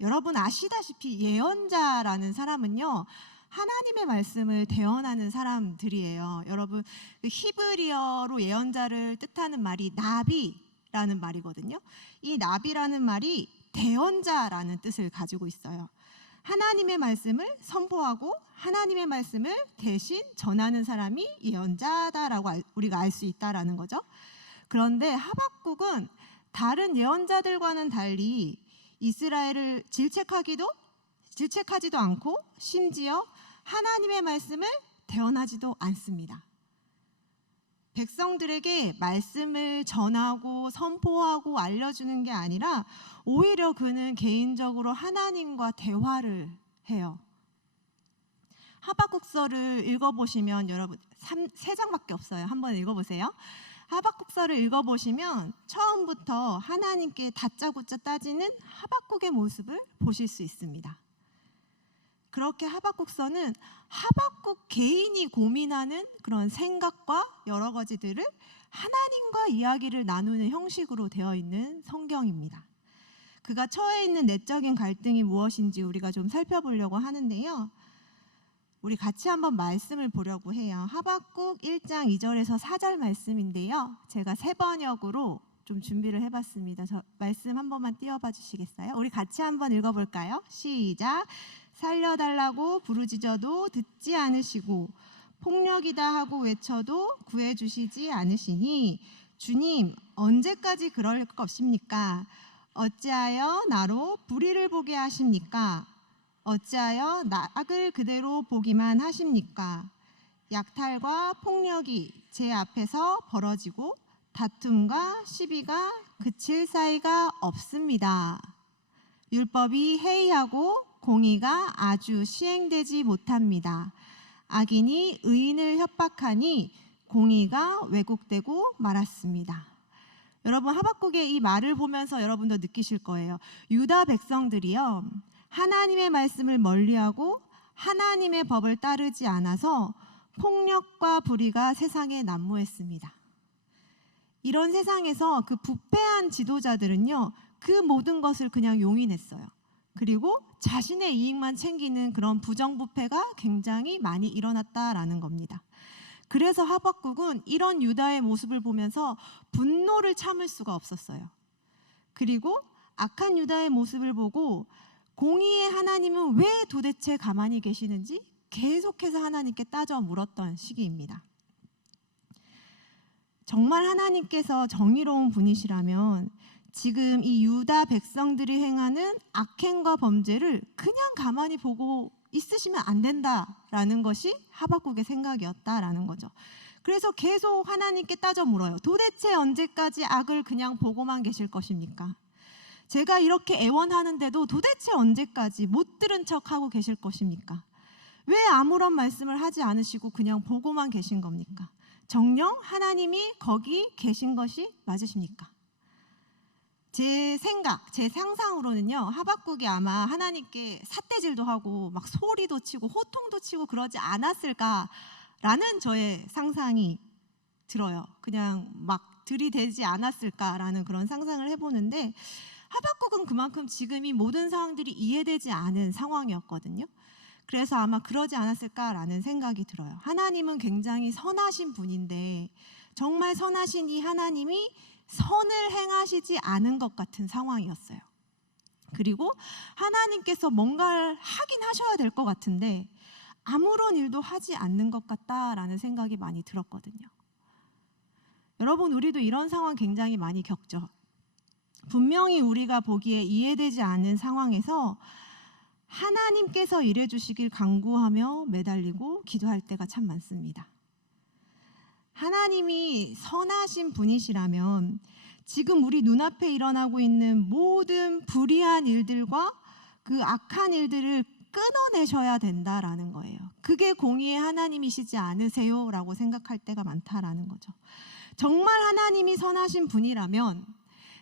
여러분 아시다시피 예언자라는 사람은요, 하나님의 말씀을 대언하는 사람들이에요. 여러분 그 히브리어로 예언자를 뜻하는 말이 나비라는 말이거든요. 이 나비라는 말이 대언자라는 뜻을 가지고 있어요. 하나님의 말씀을 선포하고 하나님의 말씀을 대신 전하는 사람이 예언자다라고 우리가 알 수 있다라는 거죠. 그런데 하박국은 다른 예언자들과는 달리 이스라엘을 질책하지도 않고 심지어 하나님의 말씀을 대언하지도 않습니다. 백성들에게 말씀을 전하고 선포하고 알려주는 게 아니라 오히려 그는 개인적으로 하나님과 대화를 해요. 하박국서를 읽어보시면 여러분 3장밖에 없어요. 한번 읽어보세요. 하박국서를 읽어보시면 처음부터 하나님께 다짜고짜 따지는 하박국의 모습을 보실 수 있습니다. 그렇게 하박국서는 하박국 개인이 고민하는 그런 생각과 여러 가지들을 하나님과 이야기를 나누는 형식으로 되어 있는 성경입니다. 그가 처해 있는 내적인 갈등이 무엇인지 우리가 좀 살펴보려고 하는데요. 우리 같이 한번 말씀을 보려고 해요. 하박국 1장 2절에서 4절 말씀인데요. 제가 새 번역으로 좀 준비를 해봤습니다. 저 말씀 한 번만 띄워봐 주시겠어요? 우리 같이 한번 읽어볼까요? 시작. 살려달라고 부르짖어도 듣지 않으시고 폭력이다 하고 외쳐도 구해주시지 않으시니 주님 언제까지 그럴 것입니까? 어찌하여 나로 불의를 보게 하십니까? 어찌하여 악을 그대로 보기만 하십니까? 약탈과 폭력이 제 앞에서 벌어지고 다툼과 시비가 그칠 사이가 없습니다. 율법이 해이하고 공의가 아주 시행되지 못합니다. 악인이 의인을 협박하니 공의가 왜곡되고 말았습니다. 여러분 하박국의 이 말을 보면서 여러분도 느끼실 거예요. 유다 백성들이요, 하나님의 말씀을 멀리하고 하나님의 법을 따르지 않아서 폭력과 불의가 세상에 난무했습니다. 이런 세상에서 그 부패한 지도자들은요, 그 모든 것을 그냥 용인했어요. 그리고 자신의 이익만 챙기는 그런 부정부패가 굉장히 많이 일어났다라는 겁니다. 그래서 하박국은 이런 유다의 모습을 보면서 분노를 참을 수가 없었어요. 그리고 악한 유다의 모습을 보고 공의의 하나님은 왜 도대체 가만히 계시는지 계속해서 하나님께 따져 물었던 시기입니다. 정말 하나님께서 정의로운 분이시라면 지금 이 유다 백성들이 행하는 악행과 범죄를 그냥 가만히 보고 있으시면 안 된다라는 것이 하박국의 생각이었다라는 거죠. 그래서 계속 하나님께 따져 물어요. 도대체 언제까지 악을 그냥 보고만 계실 것입니까? 제가 이렇게 애원하는데도 도대체 언제까지 못 들은 척하고 계실 것입니까? 왜 아무런 말씀을 하지 않으시고 그냥 보고만 계신 겁니까? 정녕 하나님이 거기 계신 것이 맞으십니까? 제 생각, 제 상상으로는요, 하박국이 아마 하나님께 삿대질도 하고 막 소리도 치고 호통도 치고 그러지 않았을까라는 저의 상상이 들어요. 그냥 막 들이대지 않았을까라는 그런 상상을 해보는데, 하박국은 그만큼 지금 이 모든 상황들이 이해되지 않은 상황이었거든요. 그래서 아마 그러지 않았을까라는 생각이 들어요. 하나님은 굉장히 선하신 분인데 정말 선하신 이 하나님이 선을 행하시지 않은 것 같은 상황이었어요. 그리고 하나님께서 뭔가를 하긴 하셔야 될 것 같은데 아무런 일도 하지 않는 것 같다라는 생각이 많이 들었거든요. 여러분, 우리도 이런 상황 굉장히 많이 겪죠. 분명히 우리가 보기에 이해되지 않는 상황에서 하나님께서 일해 주시길 간구하며 매달리고 기도할 때가 참 많습니다. 하나님이 선하신 분이시라면 지금 우리 눈앞에 일어나고 있는 모든 불의한 일들과 그 악한 일들을 끊어내셔야 된다라는 거예요. 그게 공의의 하나님이시지 않으세요? 라고 생각할 때가 많다라는 거죠. 정말 하나님이 선하신 분이라면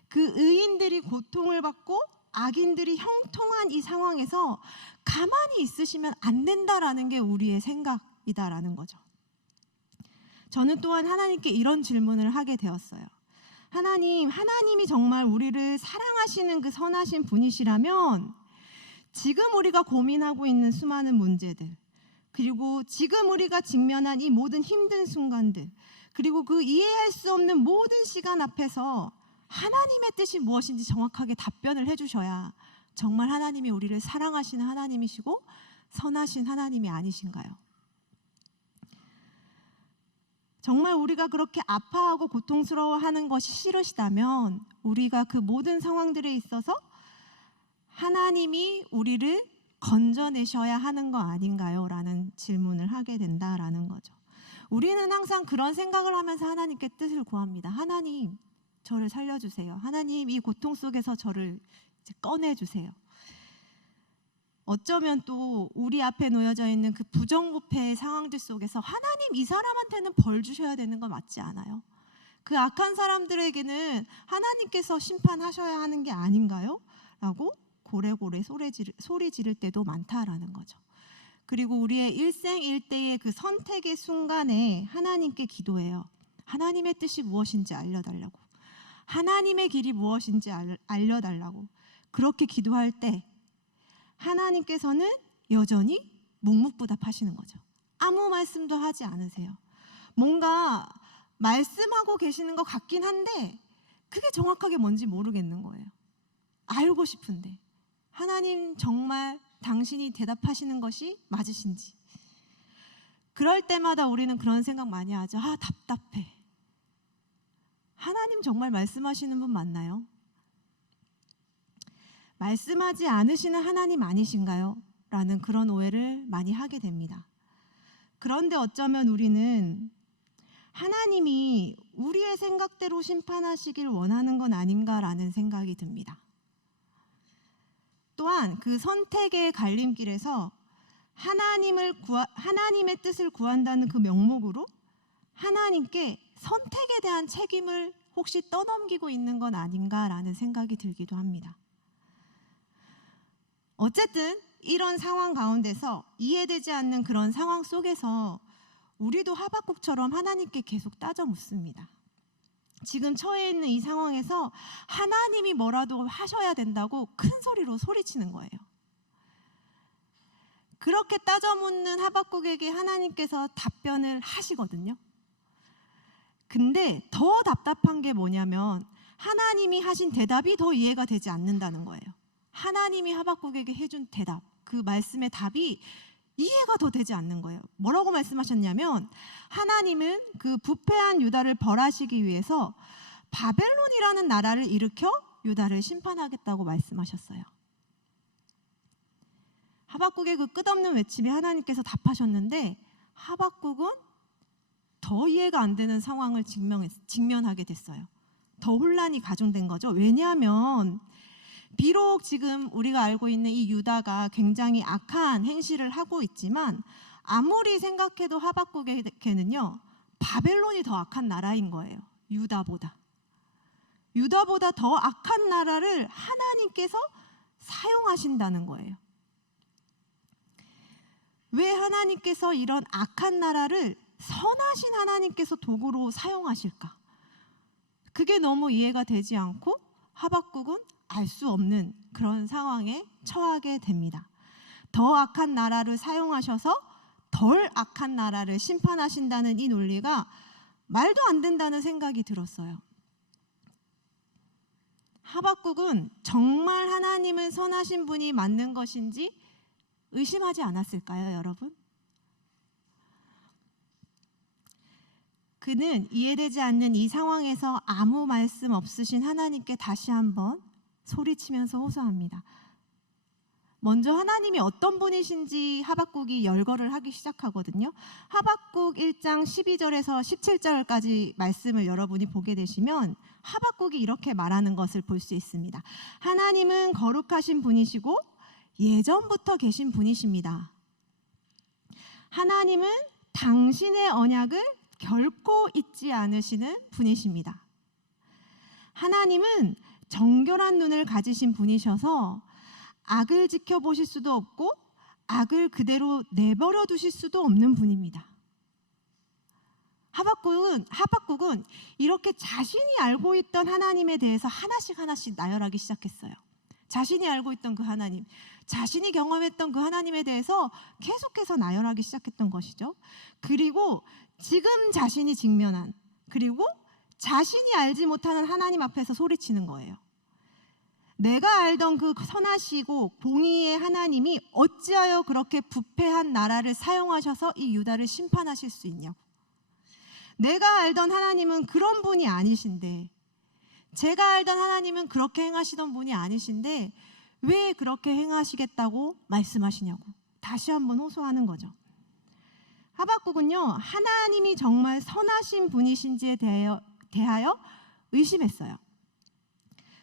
그 의인들이 고통을 받고 악인들이 형통한 이 상황에서 가만히 있으시면 안 된다라는 게 우리의 생각이다라는 거죠. 저는 또한 하나님께 이런 질문을 하게 되었어요. 하나님이 정말 우리를 사랑하시는 그 선하신 분이시라면 지금 우리가 고민하고 있는 수많은 문제들, 그리고 지금 우리가 직면한 이 모든 힘든 순간들, 그리고 그 이해할 수 없는 모든 시간 앞에서 하나님의 뜻이 무엇인지 정확하게 답변을 해주셔야 정말 하나님이 우리를 사랑하시는 하나님이시고 선하신 하나님이 아니신가요? 정말 우리가 그렇게 아파하고 고통스러워하는 것이 싫으시다면 우리가 그 모든 상황들에 있어서 하나님이 우리를 건져내셔야 하는 거 아닌가요? 라는 질문을 하게 된다라는 거죠. 우리는 항상 그런 생각을 하면서 하나님께 뜻을 구합니다. 하나님, 저를 살려주세요. 하나님, 이 고통 속에서 저를 이제 꺼내주세요. 어쩌면 또 우리 앞에 놓여져 있는 그 부정부패의 상황들 속에서 하나님, 이 사람한테는 벌 주셔야 되는 거 맞지 않아요? 그 악한 사람들에게는 하나님께서 심판하셔야 하는 게 아닌가요? 라고 고래고래 소리 지를 때도 많다라는 거죠. 그리고 우리의 일생일대의 그 선택의 순간에 하나님께 기도해요. 하나님의 뜻이 무엇인지 알려달라고, 하나님의 길이 무엇인지 알려달라고. 그렇게 기도할 때 하나님께서는 여전히 묵묵부답하시는 거죠. 아무 말씀도 하지 않으세요. 뭔가 말씀하고 계시는 것 같긴 한데 그게 정확하게 뭔지 모르겠는 거예요. 알고 싶은데 하나님, 정말 당신이 대답하시는 것이 맞으신지. 그럴 때마다 우리는 그런 생각 많이 하죠. 아, 답답해. 하나님 정말 말씀하시는 분 맞나요? 말씀하지 않으시는 하나님 아니신가요? 라는 그런 오해를 많이 하게 됩니다. 그런데 어쩌면 우리는 하나님이 우리의 생각대로 심판하시길 원하는 건 아닌가라는 생각이 듭니다. 또한 그 선택의 갈림길에서 하나님의 뜻을 구한다는 그 명목으로 하나님께 선택에 대한 책임을 혹시 떠넘기고 있는 건 아닌가라는 생각이 들기도 합니다. 어쨌든 이런 상황 가운데서 이해되지 않는 그런 상황 속에서 우리도 하박국처럼 하나님께 계속 따져 묻습니다. 지금 처해 있는 이 상황에서 하나님이 뭐라도 하셔야 된다고 큰 소리로 소리치는 거예요. 그렇게 따져 묻는 하박국에게 하나님께서 답변을 하시거든요. 근데 더 답답한 게 뭐냐면 하나님이 하신 대답이 더 이해가 되지 않는다는 거예요. 하나님이 하박국에게 해준 대답, 그 말씀의 답이 이해가 더 되지 않는 거예요. 뭐라고 말씀하셨냐면 하나님은 그 부패한 유다를 벌하시기 위해서 바벨론이라는 나라를 일으켜 유다를 심판하겠다고 말씀하셨어요. 하박국의 그 끝없는 외침에 하나님께서 답하셨는데 하박국은 더 이해가 안 되는 상황을 직면하게 됐어요. 더 혼란이 가중된 거죠. 왜냐하면 비록 지금 우리가 알고 있는 이 유다가 굉장히 악한 행실을 하고 있지만 아무리 생각해도 하박국에게는요, 바벨론이 더 악한 나라인 거예요. 유다보다 더 악한 나라를 하나님께서 사용하신다는 거예요. 왜 하나님께서 이런 악한 나라를 선하신 하나님께서 도구로 사용하실까? 그게 너무 이해가 되지 않고 하박국은 알 수 없는 그런 상황에 처하게 됩니다. 더 악한 나라를 사용하셔서 덜 악한 나라를 심판하신다는 이 논리가 말도 안 된다는 생각이 들었어요. 하박국은 정말 하나님은 선하신 분이 맞는 것인지 의심하지 않았을까요, 여러분? 그는 이해되지 않는 이 상황에서 아무 말씀 없으신 하나님께 다시 한번 소리치면서 호소합니다. 먼저 하나님이 어떤 분이신지 하박국이 열거를 하기 시작하거든요. 하박국 1장 12절에서 17절까지 말씀을 여러분이 보게 되시면 하박국이 이렇게 말하는 것을 볼 수 있습니다. 하나님은 거룩하신 분이시고 예전부터 계신 분이십니다. 하나님은 당신의 언약을 결코 잊지 않으시는 분이십니다. 하나님은 정결한 눈을 가지신 분이셔서 악을 지켜보실 수도 없고 악을 그대로 내버려 두실 수도 없는 분입니다. 하박국은 이렇게 자신이 알고 있던 하나님에 대해서 하나씩 나열하기 시작했어요. 자신이 알고 있던 그 하나님, 자신이 경험했던 그 하나님에 대해서 계속해서 나열하기 시작했던 것이죠. 그리고 지금 자신이 직면한, 그리고 자신이 알지 못하는 하나님 앞에서 소리치는 거예요. 내가 알던 그 선하시고 공의의 하나님이 어찌하여 그렇게 부패한 나라를 사용하셔서 이 유다를 심판하실 수 있냐고. 내가 알던 하나님은 그런 분이 아니신데, 제가 알던 하나님은 그렇게 행하시던 분이 아니신데 왜 그렇게 행하시겠다고 말씀하시냐고 다시 한번 호소하는 거죠. 하박국은요, 하나님이 정말 선하신 분이신지에 대하여 의심했어요.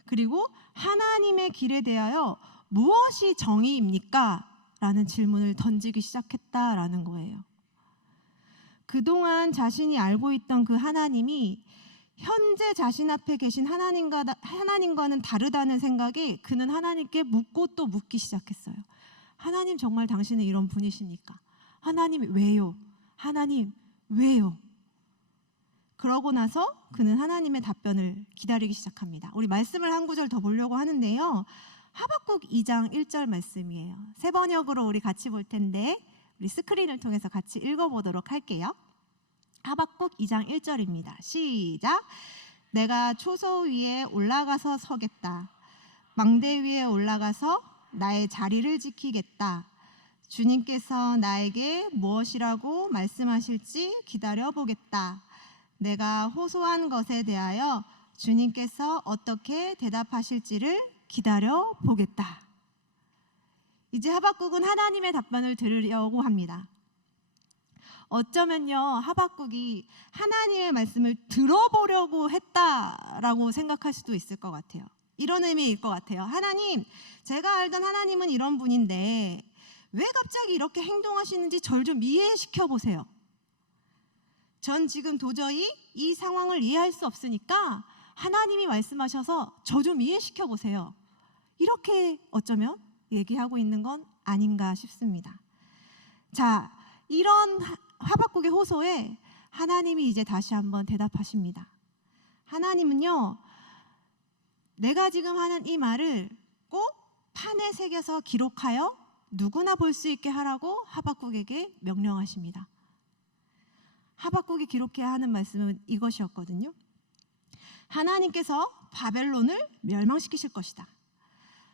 그리고 하나님의 길에 대하여 무엇이 정의입니까? 라는 질문을 던지기 시작했다라는 거예요. 그동안 자신이 알고 있던 그 하나님이 현재 자신 앞에 계신 하나님과는 다르다는 생각에 그는 하나님께 묻고 또 묻기 시작했어요. 하나님, 정말 당신은 이런 분이십니까? 하나님 왜요? 하나님 왜요? 그러고 나서 그는 하나님의 답변을 기다리기 시작합니다. 우리 말씀을 한 구절 더 보려고 하는데요. 하박국 2장 1절 말씀이에요. 새 번역으로 우리 같이 볼 텐데 우리 스크린을 통해서 같이 읽어보도록 할게요. 하박국 2장 1절입니다. 시작. 내가 초소 위에 올라가서 서겠다. 망대 위에 올라가서 나의 자리를 지키겠다. 주님께서 나에게 무엇이라고 말씀하실지 기다려보겠다. 내가 호소한 것에 대하여 주님께서 어떻게 대답하실지를 기다려보겠다. 이제 하박국은 하나님의 답변을 들으려고 합니다. 어쩌면요, 하박국이 하나님의 말씀을 들어보려고 했다라고 생각할 수도 있을 것 같아요. 이런 의미일 것 같아요. 하나님, 제가 알던 하나님은 이런 분인데 왜 갑자기 이렇게 행동하시는지 절 좀 이해시켜 보세요. 전 지금 도저히 이 상황을 이해할 수 없으니까 하나님이 말씀하셔서 저 좀 이해시켜 보세요. 이렇게 어쩌면 얘기하고 있는 건 아닌가 싶습니다. 자, 이런 하박국의 호소에 하나님이 이제 다시 한번 대답하십니다. 하나님은요, 내가 지금 하는 이 말을 꼭 판에 새겨서 기록하여 누구나 볼 수 있게 하라고 하박국에게 명령하십니다. 하박국이 기록해야 하는 말씀은 이것이었거든요. 하나님께서 바벨론을 멸망시키실 것이다.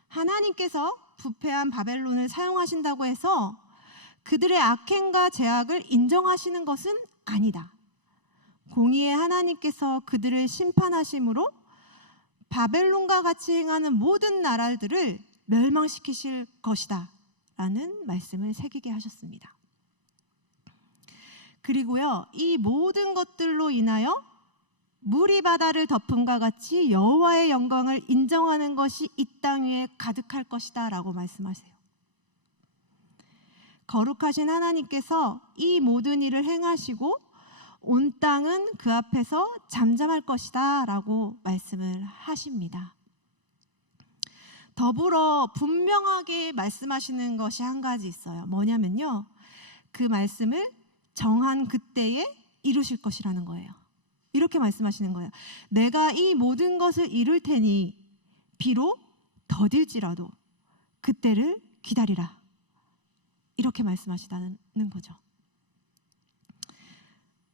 하나님께서 부패한 바벨론을 사용하신다고 해서 그들의 악행과 죄악을 인정하시는 것은 아니다. 공의의 하나님께서 그들을 심판하심으로 바벨론과 같이 행하는 모든 나라들을 멸망시키실 것이다 라는 말씀을 새기게 하셨습니다. 그리고요, 이 모든 것들로 인하여 물이 바다를 덮음과 같이 여호와의 영광을 인정하는 것이 이 땅 위에 가득할 것이다 라고 말씀하세요. 거룩하신 하나님께서 이 모든 일을 행하시고 온 땅은 그 앞에서 잠잠할 것이다 라고 말씀을 하십니다. 더불어 분명하게 말씀하시는 것이 한 가지 있어요. 뭐냐면요, 그 말씀을 정한 그때에 이루실 것이라는 거예요. 이렇게 말씀하시는 거예요. 내가 이 모든 것을 이룰 테니 비록 더딜지라도 그때를 기다리라. 이렇게 말씀하시다는 거죠.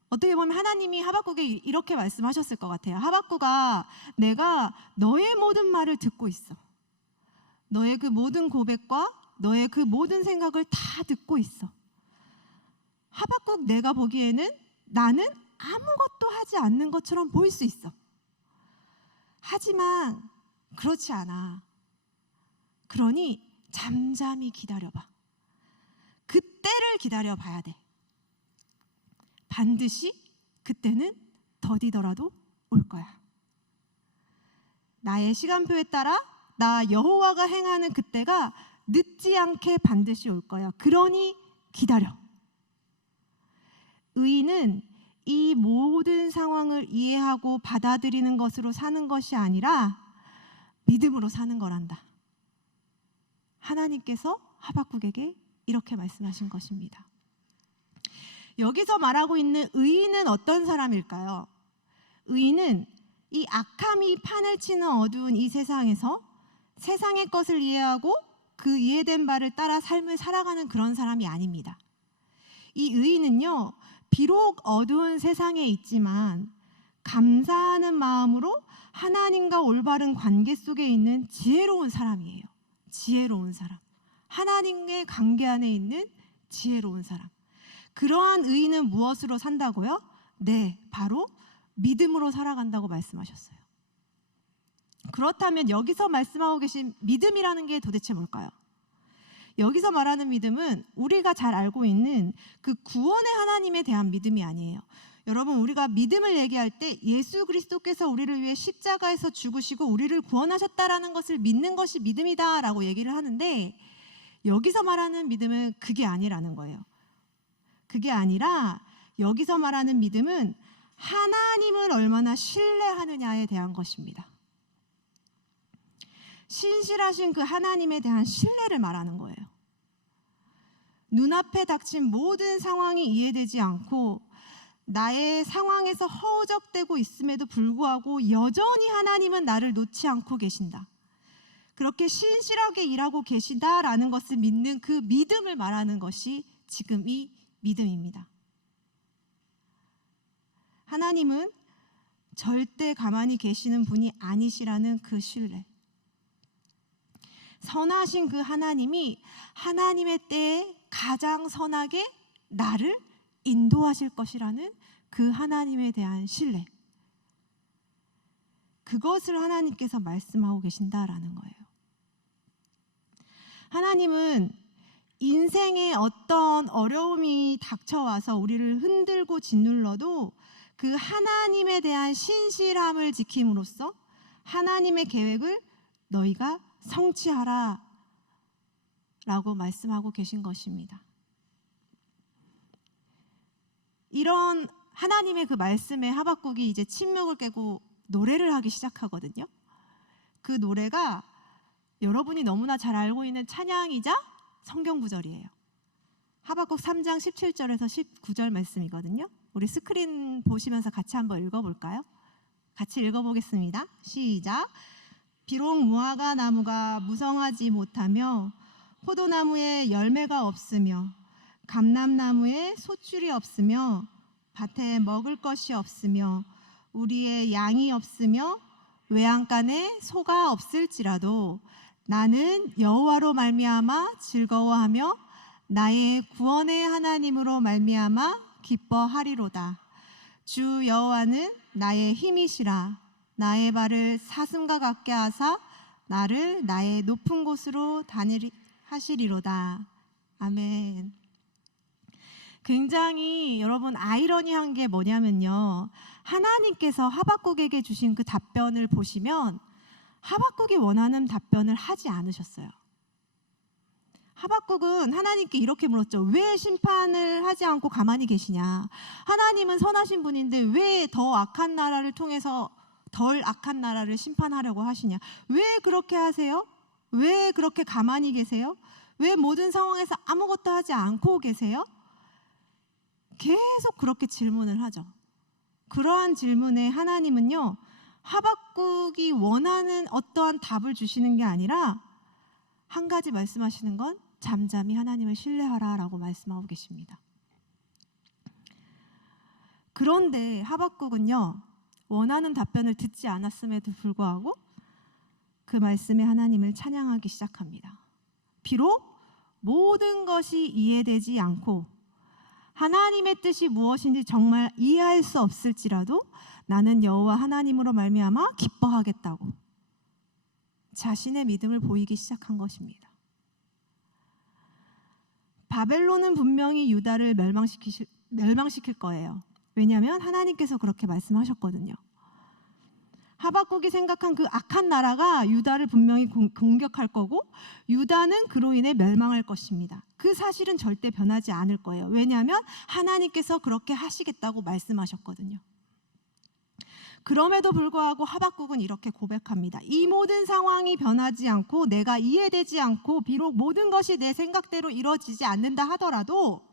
어떻게 보면 하나님이 하박국에 이렇게 말씀하셨을 것 같아요. 하박국아, 내가 너의 모든 말을 듣고 있어. 너의 그 모든 고백과 너의 그 모든 생각을 다 듣고 있어. 하박국, 내가 보기에는 나는 아무것도 하지 않는 것처럼 보일 수 있어. 하지만 그렇지 않아. 그러니 잠잠히 기다려봐. 그때를 기다려봐야 돼. 반드시 그때는 더디더라도 올 거야. 나의 시간표에 따라 나 여호와가 행하는 그때가 늦지 않게 반드시 올 거야. 그러니 기다려. 의인은 이 모든 상황을 이해하고 받아들이는 것으로 사는 것이 아니라 믿음으로 사는 거란다. 하나님께서 하박국에게 이렇게 말씀하신 것입니다. 여기서 말하고 있는 의인은 어떤 사람일까요? 의인은 이 악함이 판을 치는 어두운 이 세상에서 세상의 것을 이해하고 그 이해된 바를 따라 삶을 살아가는 그런 사람이 아닙니다. 이 의인은요, 비록 어두운 세상에 있지만 감사하는 마음으로 하나님과 올바른 관계 속에 있는 지혜로운 사람이에요. 지혜로운 사람. 하나님의 관계 안에 있는 지혜로운 사람. 그러한 의인은 무엇으로 산다고요? 네, 바로 믿음으로 살아간다고 말씀하셨어요. 그렇다면 여기서 말씀하고 계신 믿음이라는 게 도대체 뭘까요? 여기서 말하는 믿음은 우리가 잘 알고 있는 그 구원의 하나님에 대한 믿음이 아니에요. 여러분, 우리가 믿음을 얘기할 때 예수 그리스도께서 우리를 위해 십자가에서 죽으시고 우리를 구원하셨다라는 것을 믿는 것이 믿음이다라고 얘기를 하는데, 여기서 말하는 믿음은 그게 아니라는 거예요. 그게 아니라 여기서 말하는 믿음은 하나님을 얼마나 신뢰하느냐에 대한 것입니다. 신실하신 그 하나님에 대한 신뢰를 말하는 거예요. 눈앞에 닥친 모든 상황이 이해되지 않고 나의 상황에서 허우적대고 있음에도 불구하고 여전히 하나님은 나를 놓지 않고 계신다. 그렇게 신실하게 일하고 계시다라는 것을 믿는 그 믿음을 말하는 것이 지금 이 믿음입니다. 하나님은 절대 가만히 계시는 분이 아니시라는 그 신뢰. 선하신 그 하나님이 하나님의 때에 가장 선하게 나를 인도하실 것이라는 그 하나님에 대한 신뢰. 그것을 하나님께서 말씀하고 계신다라는 거예요. 하나님은 인생에 어떤 어려움이 닥쳐와서 우리를 흔들고 짓눌러도 그 하나님에 대한 신실함을 지킴으로써 하나님의 계획을 너희가 성취하라 라고 말씀하고 계신 것입니다. 이런 하나님의 그 말씀에 하박국이 이제 침묵을 깨고 노래를 하기 시작하거든요. 그 노래가 여러분이 너무나 잘 알고 있는 찬양이자 성경 구절이에요. 하박국 3장 17절에서 19절 말씀이거든요. 우리 스크린 보시면서 같이 한번 읽어볼까요? 같이 읽어보겠습니다. 시작. 비록 무화과 나무가 무성하지 못하며 포도나무에 열매가 없으며 감람나무에 소출이 없으며 밭에 먹을 것이 없으며 우리의 양이 없으며 외양간에 소가 없을지라도 나는 여호와로 말미암아 즐거워하며 나의 구원의 하나님으로 말미암아 기뻐하리로다. 주 여호와는 나의 힘이시라. 나의 발을 사슴과 같게 하사 나를 나의 높은 곳으로 다니리 하시리로다. 아멘. 굉장히 여러분 아이러니한 게 뭐냐면요, 하나님께서 하박국에게 주신 그 답변을 보시면 하박국이 원하는 답변을 하지 않으셨어요. 하박국은 하나님께 이렇게 물었죠. 왜 심판을 하지 않고 가만히 계시냐? 하나님은 선하신 분인데 왜 더 악한 나라를 통해서 덜 악한 나라를 심판하려고 하시냐? 왜 그렇게 하세요? 왜 그렇게 가만히 계세요? 왜 모든 상황에서 아무것도 하지 않고 계세요? 계속 그렇게 질문을 하죠. 그러한 질문에 하나님은요, 하박국이 원하는 어떠한 답을 주시는 게 아니라 한 가지 말씀하시는 건 잠잠히 하나님을 신뢰하라라고 말씀하고 계십니다. 그런데 하박국은요, 원하는 답변을 듣지 않았음에도 불구하고 그 말씀에 하나님을 찬양하기 시작합니다. 비록 모든 것이 이해되지 않고 하나님의 뜻이 무엇인지 정말 이해할 수 없을지라도 나는 여호와 하나님으로 말미암아 기뻐하겠다고 자신의 믿음을 보이기 시작한 것입니다. 바벨론은 분명히 유다를 멸망시킬 거예요. 왜냐하면 하나님께서 그렇게 말씀하셨거든요. 하박국이 생각한 그 악한 나라가 유다를 분명히 공격할 거고 유다는 그로 인해 멸망할 것입니다. 그 사실은 절대 변하지 않을 거예요. 왜냐하면 하나님께서 그렇게 하시겠다고 말씀하셨거든요. 그럼에도 불구하고 하박국은 이렇게 고백합니다. 이 모든 상황이 변하지 않고 내가 이해되지 않고 비록 모든 것이 내 생각대로 이루어지지 않는다 하더라도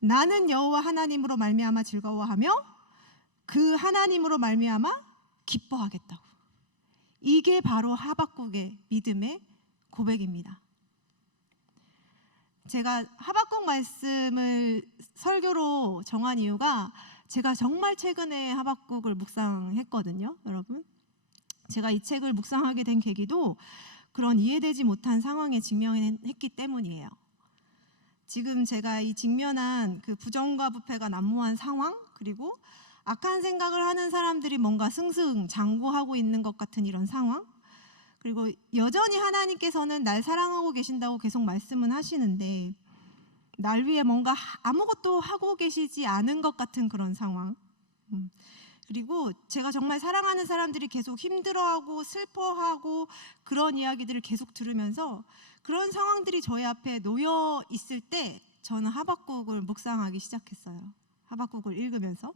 나는 여호와 하나님으로 말미암아 즐거워하며 그 하나님으로 말미암아 기뻐하겠다고. 이게 바로 하박국의 믿음의 고백입니다. 제가 하박국 말씀을 설교로 정한 이유가 제가 정말 최근에 하박국을 묵상했거든요. 여러분, 제가 이 책을 묵상하게 된 계기도 그런 이해되지 못한 상황에 직면했기 때문이에요. 지금 제가 이 직면한 그 부정과 부패가 난무한 상황, 그리고 악한 생각을 하는 사람들이 뭔가 승승장구하고 있는 것 같은 이런 상황, 그리고 여전히 하나님께서는 날 사랑하고 계신다고 계속 말씀은 하시는데 날 위해 뭔가 아무것도 하고 계시지 않은 것 같은 그런 상황, 그리고 제가 정말 사랑하는 사람들이 계속 힘들어하고 슬퍼하고 그런 이야기들을 계속 들으면서 그런 상황들이 저희 앞에 놓여 있을 때 저는 하박국을 묵상하기 시작했어요. 하박국을 읽으면서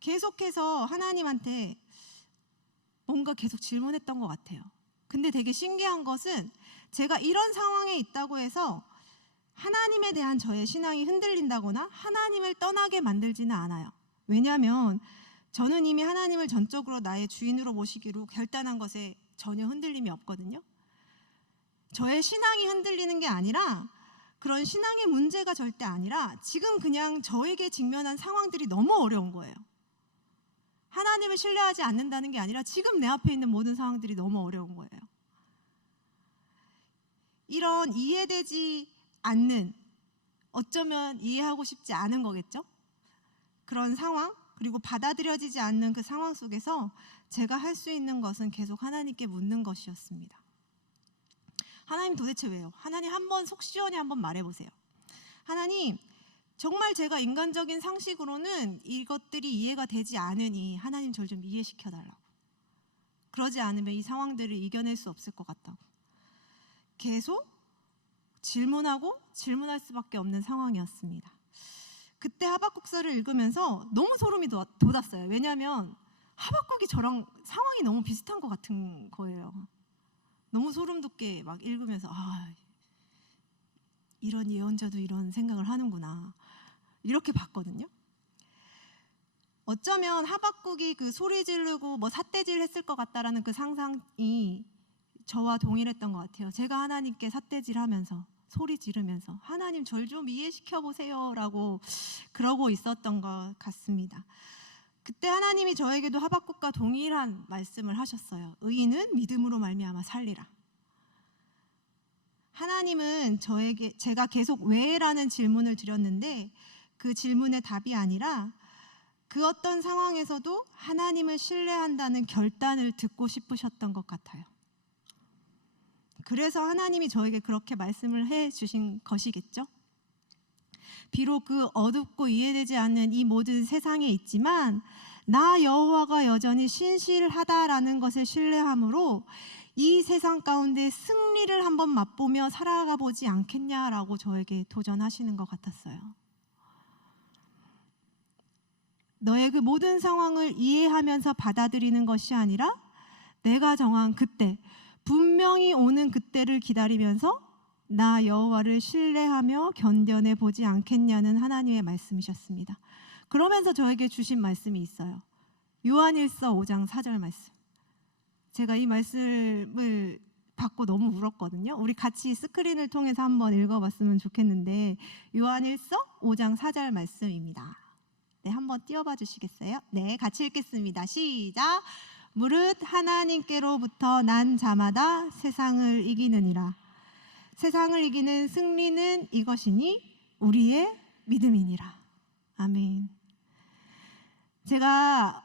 계속해서 하나님한테 뭔가 계속 질문했던 것 같아요. 근데 되게 신기한 것은 제가 이런 상황에 있다고 해서 하나님에 대한 저의 신앙이 흔들린다거나 하나님을 떠나게 만들지는 않아요. 왜냐하면 저는 이미 하나님을 전적으로 나의 주인으로 모시기로 결단한 것에 전혀 흔들림이 없거든요. 저의 신앙이 흔들리는 게 아니라 그런 신앙의 문제가 절대 아니라 지금 그냥 저에게 직면한 상황들이 너무 어려운 거예요. 하나님을 신뢰하지 않는다는 게 아니라 지금 내 앞에 있는 모든 상황들이 너무 어려운 거예요. 이런 이해되지 않는, 어쩌면 이해하고 싶지 않은 거겠죠? 그런 상황, 그리고 받아들여지지 않는 그 상황 속에서 제가 할 수 있는 것은 계속 하나님께 묻는 것이었습니다. 하나님 도대체 왜요? 하나님 한번 속 시원히 한번 말해보세요. 하나님, 정말 제가 인간적인 상식으로는 이것들이 이해가 되지 않으니 하나님 저를 좀 이해시켜달라고. 그러지 않으면 이 상황들을 이겨낼 수 없을 것 같다고. 계속 질문하고 질문할 수밖에 없는 상황이었습니다. 그때 하박국서를 읽으면서 너무 소름이 돋았어요. 왜냐하면 하박국이 저랑 상황이 너무 비슷한 것 같은 거예요. 너무 소름 돋게 막 읽으면서 이런 예언자도 이런 생각을 하는구나, 이렇게 봤거든요. 어쩌면 하박국이 그 소리 지르고 뭐 삿대질 했을 것 같다라는 그 상상이 저와 동일했던 것 같아요. 제가 하나님께 삿대질하면서 소리 지르면서 하나님 절 좀 이해시켜 보세요 라고 그러고 있었던 것 같습니다. 그때 하나님이 저에게도 하박국과 동일한 말씀을 하셨어요. 의인은 믿음으로 말미암아 살리라. 하나님은 제가 계속 왜라는 질문을 드렸는데 그 질문의 답이 아니라 그 어떤 상황에서도 하나님을 신뢰한다는 결단을 듣고 싶으셨던 것 같아요. 그래서 하나님이 저에게 그렇게 말씀을 해주신 것이겠죠. 비록 그 어둡고 이해되지 않는 이 모든 세상에 있지만 나 여호와가 여전히 신실하다라는 것을 신뢰함으로 이 세상 가운데 승리를 한번 맛보며 살아가 보지 않겠냐라고 저에게 도전하시는 것 같았어요. 너의 그 모든 상황을 이해하면서 받아들이는 것이 아니라 내가 정한 그때, 분명히 오는 그때를 기다리면서 나 여호와를 신뢰하며 견뎌내 보지 않겠냐는 하나님의 말씀이셨습니다. 그러면서 저에게 주신 말씀이 있어요. 요한일서 5장 4절 말씀. 제가 이 말씀을 받고 너무 울었거든요. 우리 같이 스크린을 통해서 한번 읽어봤으면 좋겠는데 요한일서 5장 4절 말씀입니다. 네, 한번 띄워봐 주시겠어요? 네, 같이 읽겠습니다. 시작. 무릇 하나님께로부터 난 자마다 세상을 이기느니라. 세상을 이기는 승리는 이것이니 우리의 믿음이니라. 아멘. 제가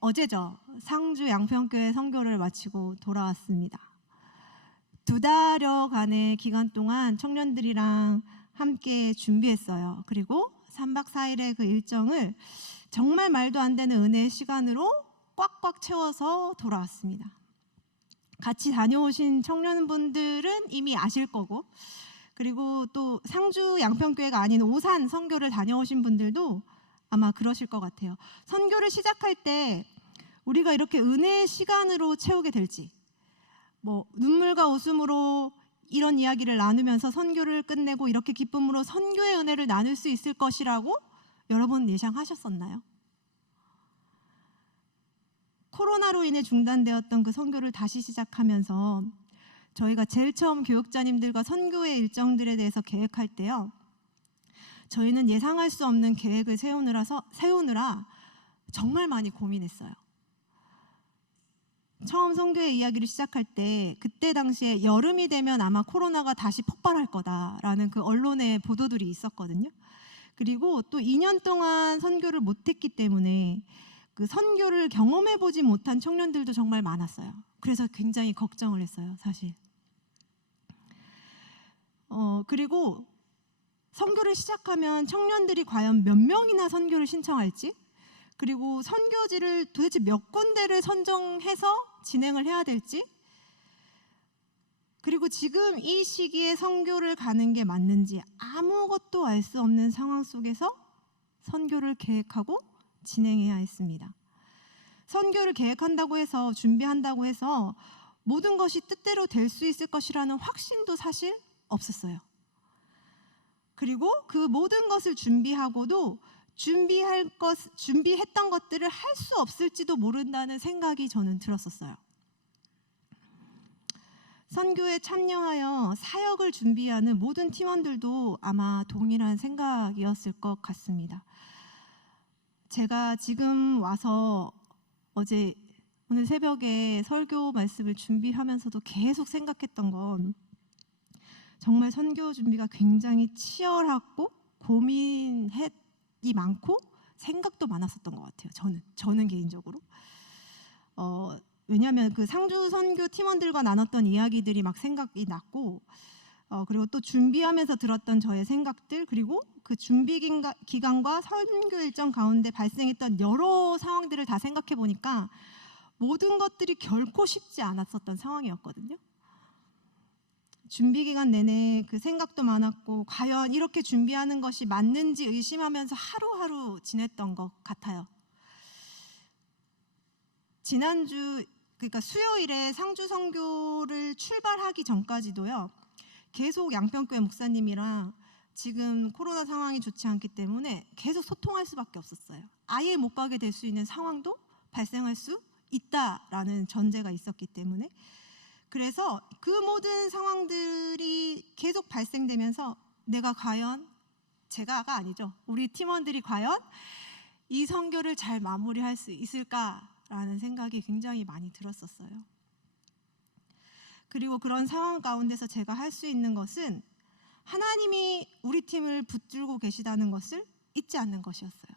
어제죠. 상주 양평교회 선교를 마치고 돌아왔습니다. 2달여간의 기간 동안 청년들이랑 함께 준비했어요. 그리고 3박 4일의 그 일정을 정말 말도 안 되는 은혜의 시간으로 꽉꽉 채워서 돌아왔습니다. 같이 다녀오신 청년분들은 이미 아실 거고, 그리고 또 상주 양평교회가 아닌 오산 선교를 다녀오신 분들도 아마 그러실 것 같아요. 선교를 시작할 때 우리가 이렇게 은혜의 시간으로 채우게 될지, 눈물과 웃음으로 이런 이야기를 나누면서 선교를 끝내고 이렇게 기쁨으로 선교의 은혜를 나눌 수 있을 것이라고 여러분 예상하셨었나요? 코로나로 인해 중단되었던 그 선교를 다시 시작하면서 저희가 제일 처음 교육자님들과 선교의 일정들에 대해서 계획할 때요, 저희는 예상할 수 없는 계획을 세우느라 정말 많이 고민했어요. 처음 선교의 이야기를 시작할 때 그때 당시에 여름이 되면 아마 코로나가 다시 폭발할 거다라는 그 언론의 보도들이 있었거든요. 그리고 또 2년 동안 선교를 못했기 때문에 그 선교를 경험해보지 못한 청년들도 정말 많았어요. 그래서 굉장히 걱정을 했어요, 사실. 그리고 선교를 시작하면 청년들이 과연 몇 명이나 선교를 신청할지, 그리고 선교지를 도대체 몇 군데를 선정해서 진행을 해야 될지, 그리고 지금 이 시기에 선교를 가는 게 맞는지 아무것도 알 수 없는 상황 속에서 선교를 계획하고 진행해야 했습니다. 선교를 계획한다고 해서, 준비한다고 해서 모든 것이 뜻대로 될 수 있을 것이라는 확신도 사실 없었어요. 그리고 그 모든 것을 준비하고도 준비했던 것들을 할 수 없을지도 모른다는 생각이 저는 들었었어요. 선교에 참여하여 사역을 준비하는 모든 팀원들도 아마 동일한 생각이었을 것 같습니다. 제가 지금 와서 오늘 새벽에 설교 말씀을 준비하면서도 계속 생각했던 건, 정말 선교 준비가 굉장히 치열하고 고민이 많고 생각도 많았었던 것 같아요. 저는 개인적으로. 왜냐하면 그 상주 선교 팀원들과 나눴던 이야기들이 막 생각이 났고, 그리고 또 준비하면서 들었던 저의 생각들, 그리고 그 준비 기간과 선교 일정 가운데 발생했던 여러 상황들을 다 생각해 보니까 모든 것들이 결코 쉽지 않았었던 상황이었거든요. 준비 기간 내내 그 생각도 많았고, 과연 이렇게 준비하는 것이 맞는지 의심하면서 하루하루 지냈던 것 같아요. 지난주, 그러니까 수요일에 상주 선교를 출발하기 전까지도요, 계속 양평교회 목사님이랑 지금 코로나 상황이 좋지 않기 때문에 계속 소통할 수밖에 없었어요. 아예 못 가게 될 수 있는 상황도 발생할 수 있다라는 전제가 있었기 때문에. 그래서 그 모든 상황들이 계속 발생되면서 제가가 아니죠, 우리 팀원들이 과연 이 선교를 잘 마무리할 수 있을까라는 생각이 굉장히 많이 들었었어요. 그리고 그런 상황 가운데서 제가 할 수 있는 것은 하나님이 우리 팀을 붙들고 계시다는 것을 잊지 않는 것이었어요.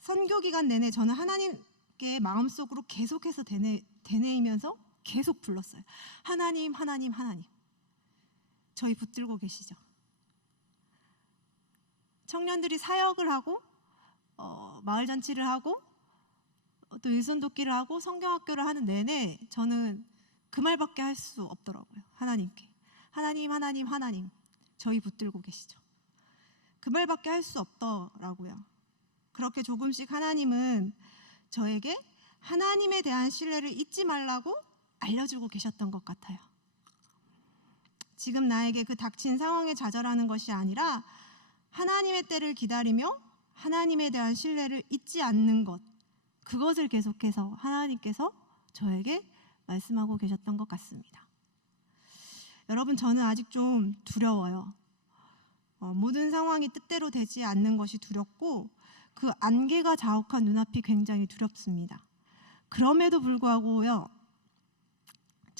선교 기간 내내 저는 하나님께 마음속으로 계속해서 되뇌이면서 계속 불렀어요. 하나님, 하나님, 하나님. 저희 붙들고 계시죠. 청년들이 사역을 하고 마을잔치를 하고 또 일손돕기를 하고 성경학교를 하는 내내 저는 그 말밖에 할 수 없더라고요. 하나님께. 하나님, 하나님, 하나님. 저희 붙들고 계시죠. 그 말밖에 할 수 없더라고요. 그렇게 조금씩 하나님은 저에게 하나님에 대한 신뢰를 잊지 말라고 알려주고 계셨던 것 같아요. 지금 나에게 그 닥친 상황에 좌절하는 것이 아니라 하나님의 때를 기다리며 하나님에 대한 신뢰를 잊지 않는 것, 그것을 계속해서 하나님께서 저에게 말씀하고 계셨던 것 같습니다. 여러분, 저는 아직 좀 두려워요. 모든 상황이 뜻대로 되지 않는 것이 두렵고 그 안개가 자욱한 눈앞이 굉장히 두렵습니다. 그럼에도 불구하고요,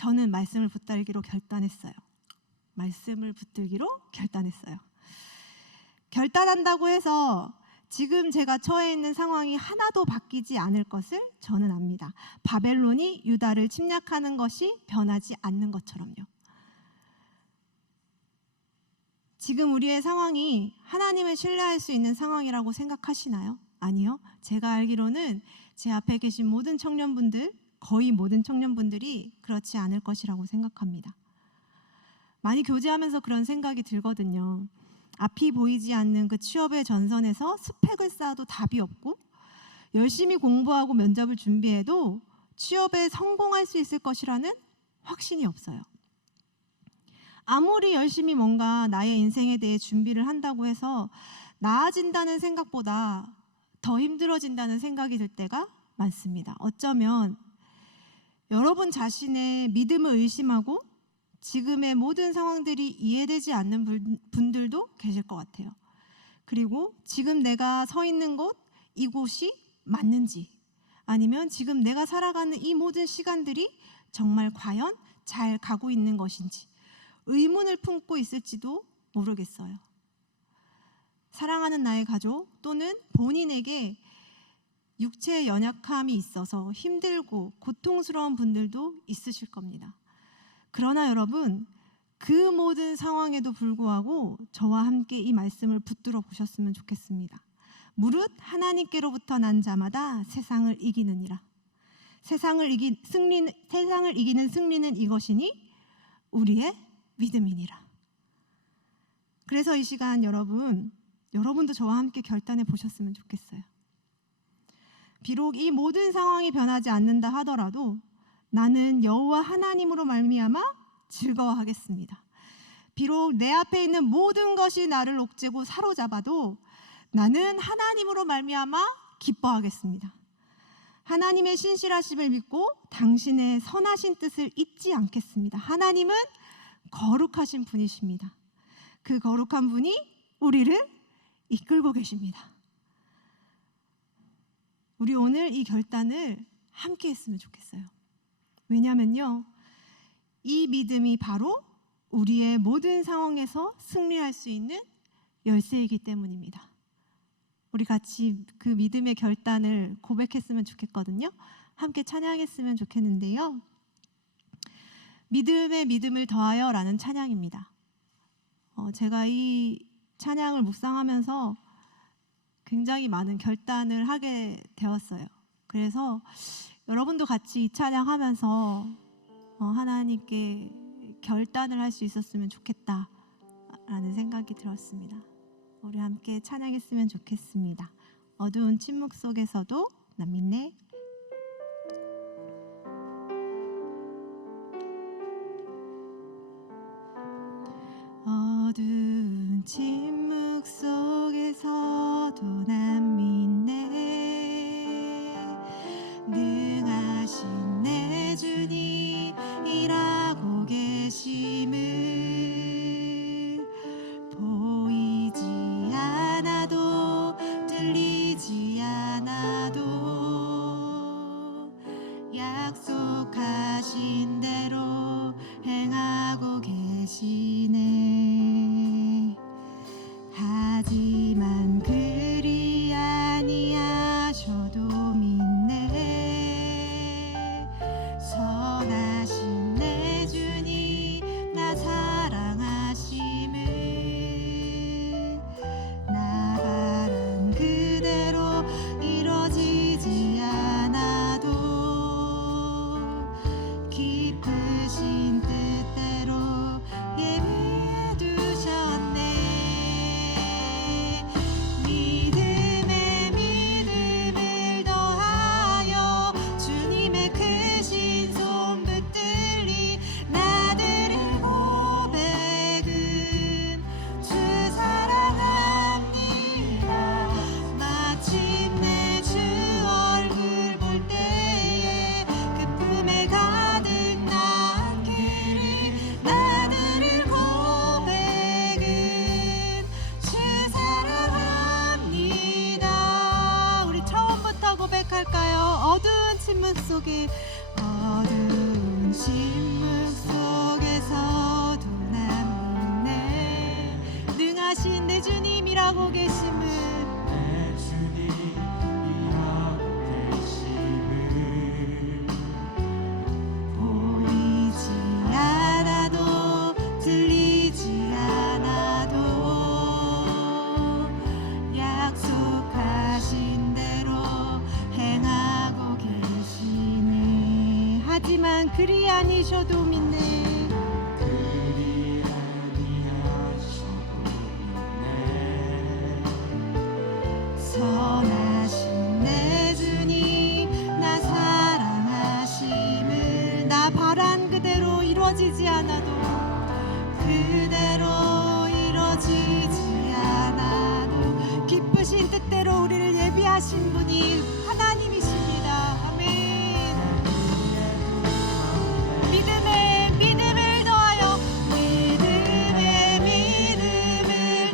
저는 말씀을 붙들기로 결단했어요. 말씀을 붙들기로 결단했어요. 결단한다고 해서 지금 제가 처해 있는 상황이 하나도 바뀌지 않을 것을 저는 압니다. 바벨론이 유다를 침략하는 것이 변하지 않는 것처럼요. 지금 우리의 상황이 하나님을 신뢰할 수 있는 상황이라고 생각하시나요? 아니요. 제가 알기로는 제 앞에 계신 모든 청년분들, 거의 모든 청년분들이 그렇지 않을 것이라고 생각합니다. 많이 교제하면서 그런 생각이 들거든요. 앞이 보이지 않는 그 취업의 전선에서 스펙을 쌓아도 답이 없고, 열심히 공부하고 면접을 준비해도 취업에 성공할 수 있을 것이라는 확신이 없어요. 아무리 열심히 뭔가 나의 인생에 대해 준비를 한다고 해서 나아진다는 생각보다 더 힘들어진다는 생각이 들 때가 많습니다. 어쩌면 여러분 자신의 믿음을 의심하고 지금의 모든 상황들이 이해되지 않는 분들도 계실 것 같아요. 그리고 지금 내가 서 있는 곳, 이곳이 맞는지, 아니면 지금 내가 살아가는 이 모든 시간들이 정말 과연 잘 가고 있는 것인지 의문을 품고 있을지도 모르겠어요. 사랑하는 나의 가족 또는 본인에게 육체의 연약함이 있어서 힘들고 고통스러운 분들도 있으실 겁니다. 그러나 여러분, 그 모든 상황에도 불구하고 저와 함께 이 말씀을 붙들어 보셨으면 좋겠습니다. 무릇 하나님께로부터 난 자마다 세상을 이기느니라. 세상을 이기는 승리는 이것이니 우리의 믿음이니라. 그래서 이 시간 여러분도 저와 함께 결단해 보셨으면 좋겠어요. 비록 이 모든 상황이 변하지 않는다 하더라도 나는 여호와 하나님으로 말미암아 즐거워하겠습니다. 비록 내 앞에 있는 모든 것이 나를 옥죄고 사로잡아도 나는 하나님으로 말미암아 기뻐하겠습니다. 하나님의 신실하심을 믿고 당신의 선하신 뜻을 잊지 않겠습니다. 하나님은 거룩하신 분이십니다. 그 거룩한 분이 우리를 이끌고 계십니다. 우리 오늘 이 결단을 함께 했으면 좋겠어요. 왜냐하면요, 이 믿음이 바로 우리의 모든 상황에서 승리할 수 있는 열쇠이기 때문입니다. 우리 같이 그 믿음의 결단을 고백했으면 좋겠거든요. 함께 찬양했으면 좋겠는데요. 믿음에 믿음을 더하여 라는 찬양입니다. 제가 이 찬양을 묵상하면서 굉장히 많은 결단을 하게 되었어요. 그래서 여러분도 같이 이 찬양하면서 하나님께 결단을 할 수 있었으면 좋겠다라는 생각이 들었습니다. 우리 함께 찬양했으면 좋겠습니다. 어두운 침묵 속에서도 난 믿네. 어두운 침묵 속에서도 난 믿네. 능하신 내 주님 일하고 계심을 보이지 않아도 들리지 않아도 약속하신 대로 행하고 계시네. 하지만 그리 아니하셔도 믿네. 선하신 내 주님 나 사랑하심을 나 바란 그대로 이루어지지 않아도 깊으신 뜻대로 예비해 두셨네. 믿음에 믿음을 더하여 주님의 크신 손 붙들리 나들의 고백은 주 사랑합니다. 마침내 주 얼굴 볼 때에 그 품에 가득 난 길이 나들의 고백은 주 사랑합니다. 우리 처음부터 고백할까요? 어두운 침묵 속에 어두운 침묵 일하고 계심을 내 주님 일하고 계심을 보이지 않아도 들리지 않아도 약속하신 대로 행하고 계시네. 하지만 그리 아니셔도 믿네. 그리 아니하셔도 믿네. 선하신 내 주님 나 사랑하심을 나 바란 그대로 이루어지지 않아도 그대로 이루어지지 않아도 기쁘신 뜻대로 우리를 예비하신 분이 하나님이십니다. 아멘. 믿음을 더하여 믿음을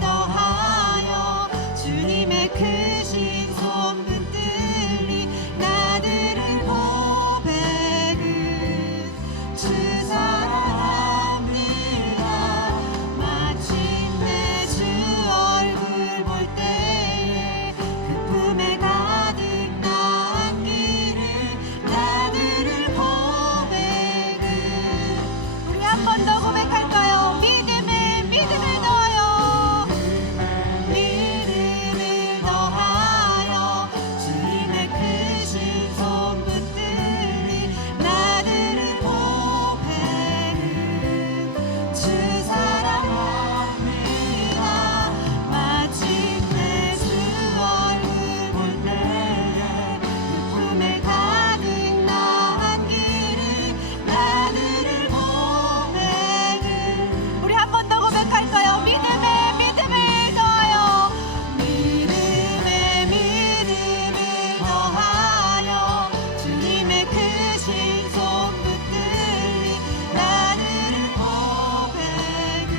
더하여 주님의 크신 손 붙들리 나들은 고백은 주 사랑합니다. 마침내 주 얼굴 볼 때에 그 품에 가득 나은 길을 나들은 고백은 우리 한 번 더 고백할까요? 믿음을 더하여 믿음을 더하여 주님의 크신 손 붙들리 나들은 고백은 주 사랑합니다. 마침내 주 얼굴 볼 때에 그 품에 가득 나은 길을 나들은 고백은 우리 한 번 더 고백할까요? 믿음을 더하여 믿음을 더하여 주님의 크신 손 붙들리 나들은 고백은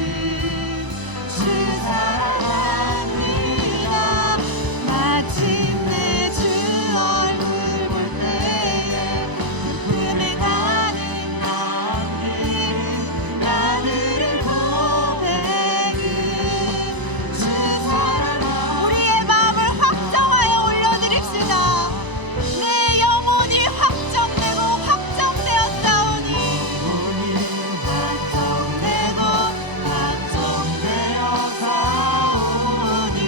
주 사랑합니다. 마침내 주 얼굴 볼 때에 그 품에 가득 나은 길을 나들은 고백은 주 사랑합니다. 우리의 마음을 확정하여 올려드립시다. 내 영혼이 확정되고 확정되었사오니 확정되었사오니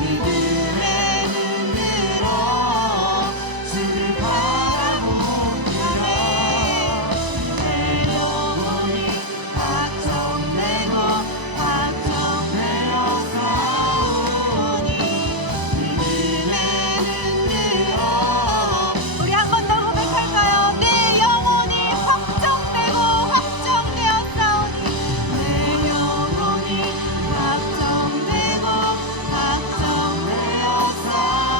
믿음의 눈으로 주를 바라보리라. 내 영혼이 확정되고 확정되었사오니 믿음의 눈으로 우리 한 번 더 고백할까요? 내 영혼이 확정되고 확정되었사오니 내 영혼이 확정되고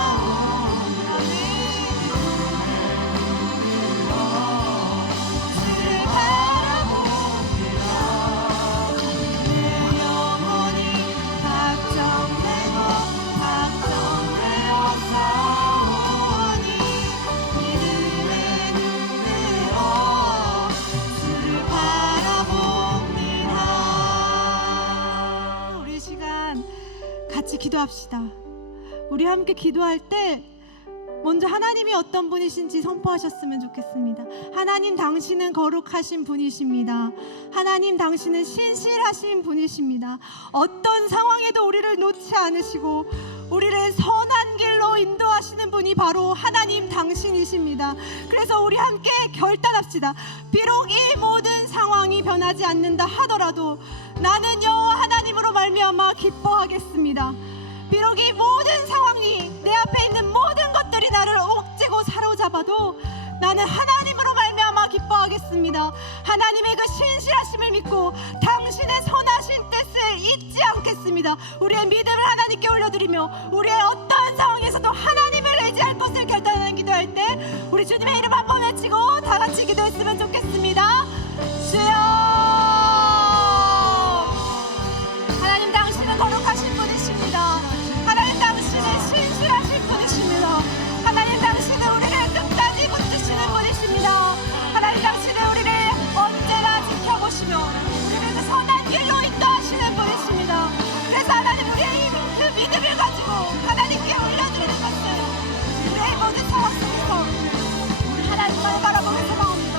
확정되었사오니 주를 바라보리라. 내 영혼이 확정되고 확정되었사오니 믿음의 눈으로 주를 바라봅니다. 우리 시간 같이 기도합시다. 우리 함께 기도할 때 먼저 하나님이 어떤 분이신지 선포하셨으면 좋겠습니다. 하나님 당신은 거룩하신 분이십니다. 하나님 당신은 신실하신 분이십니다. 어떤 상황에도 우리를 놓지 않으시고 우리를 선한 길로 인도하시는 분이 바로 하나님 당신이십니다. 그래서 우리 함께 결단합시다. 비록 이 모든 상황이 변하지 않는다 하더라도 나는 여호와 하나님으로 말미암아 기뻐하겠습니다. 비록 이 모든 상황이 내 앞에 있는 모든 것들이 나를 옥죄고 사로잡아도 나는 하나님으로 말미암아 기뻐하겠습니다. 하나님의 그 신실하심을 믿고 당신의 선하신 뜻을 잊지 않겠습니다. 우리의 믿음을 하나님께 올려드리며 우리의 어떠한 상황에서도 하나님을 의지할 것을 결단하는 기도할 때 우리 주님의 이름 한번 외치고 다 같이 기도했으면 좋겠습니다. 주여, 하나님 당신은 거룩하신 분이십니다. 하나님 당신은 신실하신 분이십니다. 하나님 당신은 우리를 끝까지 붙드시는 분이십니다. 하나님 당신은 우리를 언제나 지켜보시며 우리를 그 선한 길로 인도하시는 분이십니다. 그래서 하나님 우리의 그 하나님만 바라보는 소망합니다.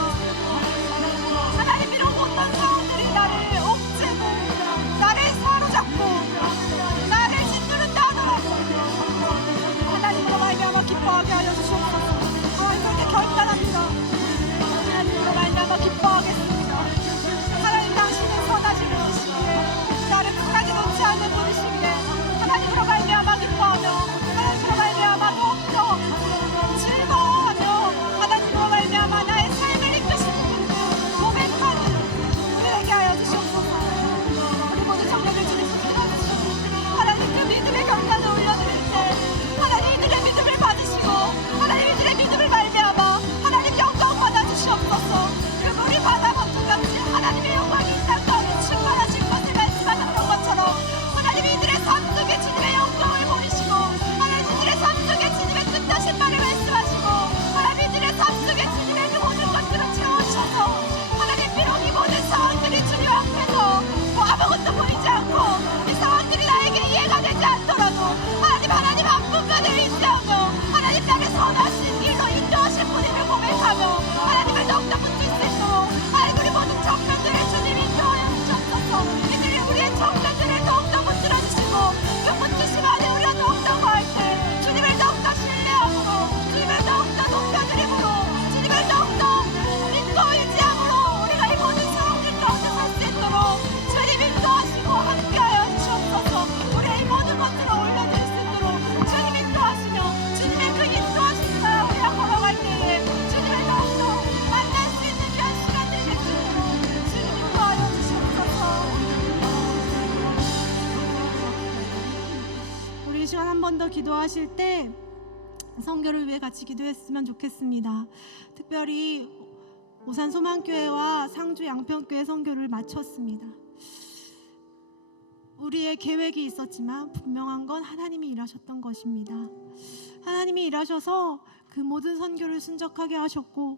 하나님 비록 어떤 상황들이 나를 옥죄고 나를 사로잡고 나를 짓누른다 하더라도 하나님으로 말미암아 기뻐하게 하여 주시옵소서. 하나님 그렇게 결단합니다. 하나님으로 말미암아 기뻐하겠습니다. 하나님 당신은 선하신 분이시기에 나를 끝까지 놓지 않는 분이시기에 하나님으로 말미암아 기뻐하며 하나님으로 말미암아 더욱더 즐거워하며 하나님으로 말미암아 나의 삶을 이끄시는 고백하는 우리에게 하여 주시옵소서. 우리 모두 정력을 주시옵소서. 하나님 그 믿음의 결단을 올려드릴 때 하나님 이들의 믿음을 받으시고 하나님 이들의 믿음을 말미암아 하나님 영광 받아주시옵소서. 그 물이 바다 건조같이 하나님의 영광이 이 땅 가운데 충만하실 것을 말씀하셨던 것처럼 하나님 이들의 삶 속에 주님의 영광을 보이시고 하나님 이들의 삶 속에 주님의 뜻하신 말을 말씀하시고 하나님 이들의 삶 속에 주님의 그 모든 것들을 채워주셔서 하나님 비록 이 모든 상황들이 주님 앞에서 뭐 아무것도 보이지 않고 이 상황들이 나에게 이해가 되지 않더라도 하나님 한 분간을 의지하며 하나님 나를 선하신 길로 인도하신 분임을 고백하며 하나님을 더욱더 붙들 수 있도록 하나님 우리 모든 정면들을 주님 인도하여 주셨소서. 이들이 우리의 정면들을 더욱더 붙들어 주시고 그 붙드심 안에 우리가 더욱더 거할 때 주님을 더욱더 신뢰함으로 주님을 더욱더 높여드림으로 주님을 더욱더 믿고 의지함으로 우리가 이 모든 상황들 가운데 살 수 있도록 주님 인도하시고 함께하여 주옵소서. 우리의 이 모든 것들을 올려드릴 수 있도록 주님 인도하시며 주님의 그 인도하신 날 우리가 걸어갈 때에 주님을 더욱더 만날 수 있는 귀한 시간들 될 수 있도록 주님 인도하여 주시옵소서. 우리 이 시간 한 번 더 기도하실 때 선교를 위해 같이 기도했으면 좋겠습니다. 특별히 오산 소망교회와 상주 양평교회 선교를 마쳤습니다. 우리의 계획이 있었지만 분명한 건 하나님이 일하셨던 것입니다. 하나님이 일하셔서 그 모든 선교를 순적하게 하셨고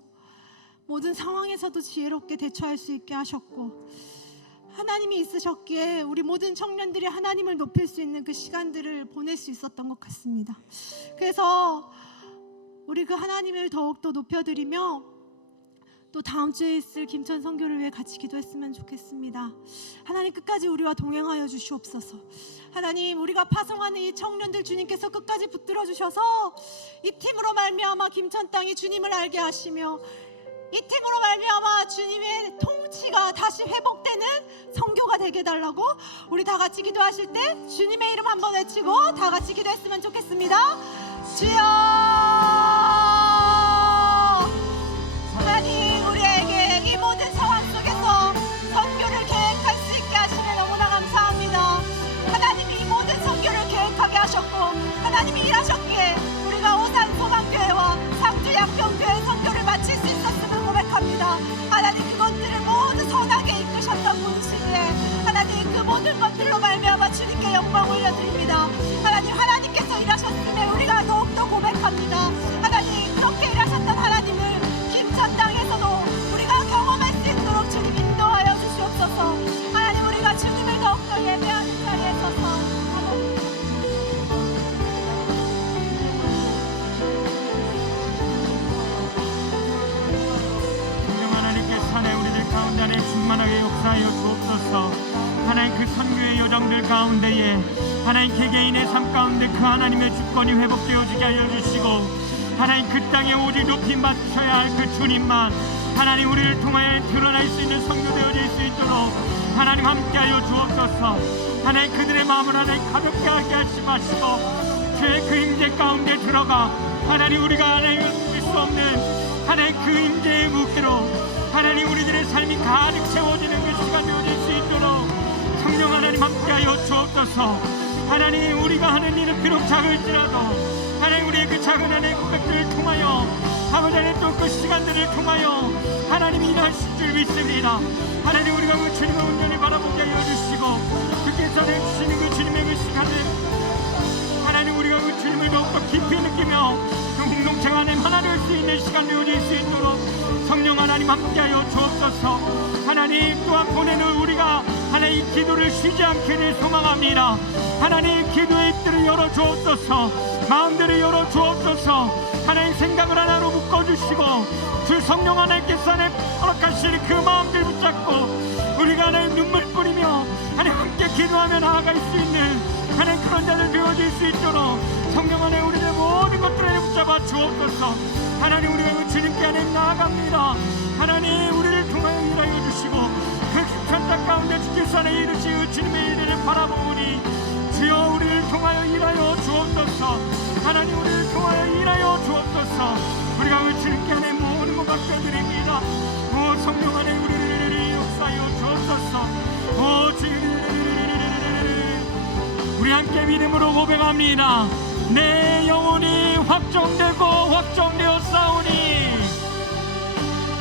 모든 상황에서도 지혜롭게 대처할 수 있게 하셨고 하나님이 있으셨기에 우리 모든 청년들이 하나님을 높일 수 있는 그 시간들을 보낼 수 있었던 것 같습니다. 그래서 우리 그 하나님을 더욱더 높여드리며 또 다음 주에 있을 김천 선교를 위해 같이 기도했으면 좋겠습니다. 하나님 끝까지 우리와 동행하여 주시옵소서. 하나님 우리가 파송하는 이 청년들 주님께서 끝까지 붙들어 주셔서 이 팀으로 말미암아 김천 땅이 주님을 알게 하시며 이 팀으로 말미암아 주님의 통치가 다시 회복되는 선교가 되게 달라고 우리 다 같이 기도하실 때 주님의 이름 한번 외치고 다 같이 기도했으면 좋겠습니다. 주여 하나님 우리에게 이 모든 상황 속에서 선교를 계획할 수 있게 하시면 너무나 감사합니다. 하나님이 이 모든 선교를 계획하게 하셨고 하나님이 일하셨기에 우리가 오산 소망교회와 상주 양평교회 선교를 마칠 수 있었음을 고백합니다. 하나님 그것들을 모두 선하게 이끄셨던 분이시기에 하나님 그 모든 것들로 말미암아 주님께 영광 올려드립니다. 하나님 하나님께서 일하셨음에 우리가 더욱더 고백합니다. 하나님 그렇게 일하셨던 하나님을 김천 땅에서도 우리가 경험할 수 있도록 주님 인도하여 주시옵소서. 하나님 우리가 주님을 더욱더 예배하는 자리에 서서 하나님 우리들 가운데 안에 충만하게 역사하여 주옵소서. 하나님 그 선교의 여정들 가운데에 하나님 개개인의 삶 가운데 그 하나님의 주권이 회복되어지게 하여 주시고 하나님 그 땅에 오직 높이 맞춰야 할 그 주님만 하나님 우리를 통하여 드러날 수 있는 선교되어질 수 있도록 하나님 함께하여 주옵소서. 하나님 그들의 마음을 하나님 가볍게 하게 하지 마시고 주의 그 임재 가운데 들어가 하나님 우리가 하나님 볼 수 없는 하나님 그 임재의 무게로 하나님 우리들의 삶이 가득 채워지는 그 시간 되어질 수 있도록 성령 하나님 함께하여 주옵소서. 하나님 우리가 하는 일은 비록 작을지라도 하나님 우리의 그 작은 하나님의 고백들을 통하여 아버지 하나님 또 그 시간들을 통하여 하나님이 일하실 줄 믿습니다. 하나님 우리가 그 주님의 온전히 바라보게 하여 주시고 그께서 내주시는 그 주님의 그 시간을 하나님 우리가 그 주님을 더욱더 깊이 느끼며 그 공동체가 하나님 하나 될 수 있는 시간 되어질 수 있도록 성령 하나님 함께하여 주옵소서. 하나님 또한 보내는 우리가 하나님 기도를 쉬지 않기를 소망합니다. 하나님 기도의 입들을 열어 주옵소서. 마음들을 열어 주옵소서. 하나님 생각을 하나로 묶어 주시고 주 성령 하나님께서 하나님 허락하시는 그 마음들 붙잡고 우리가 하나님 눈물 뿌리며 하나님 함께 기도하며 나아갈 수 있는 하나님 그런 자들 되어질 수 있도록 성령 안에 우리의 모든 것들을 붙잡아 주옵소서. 하나님 우리가 그 주님께 하나님 나아갑니다. 하나님 우리를 통하여 일하여 주시고 그 깊은 땅 가운데 주께서 하나님 이루시 그 주님의 일들을 바라보니 주여 우리를 통하여 일하여 주옵소서. 하나님 우리를 통하여 일하여 주옵소서. 우리가 그 주님께 하나님 모든 것 맡겨드립니다. 오 성령 안에 우리를 역사하여 주옵소서. 오 주님 우리 함께 믿음으로 고백합니다. 내 영혼이 확정되고 확정되어 싸우니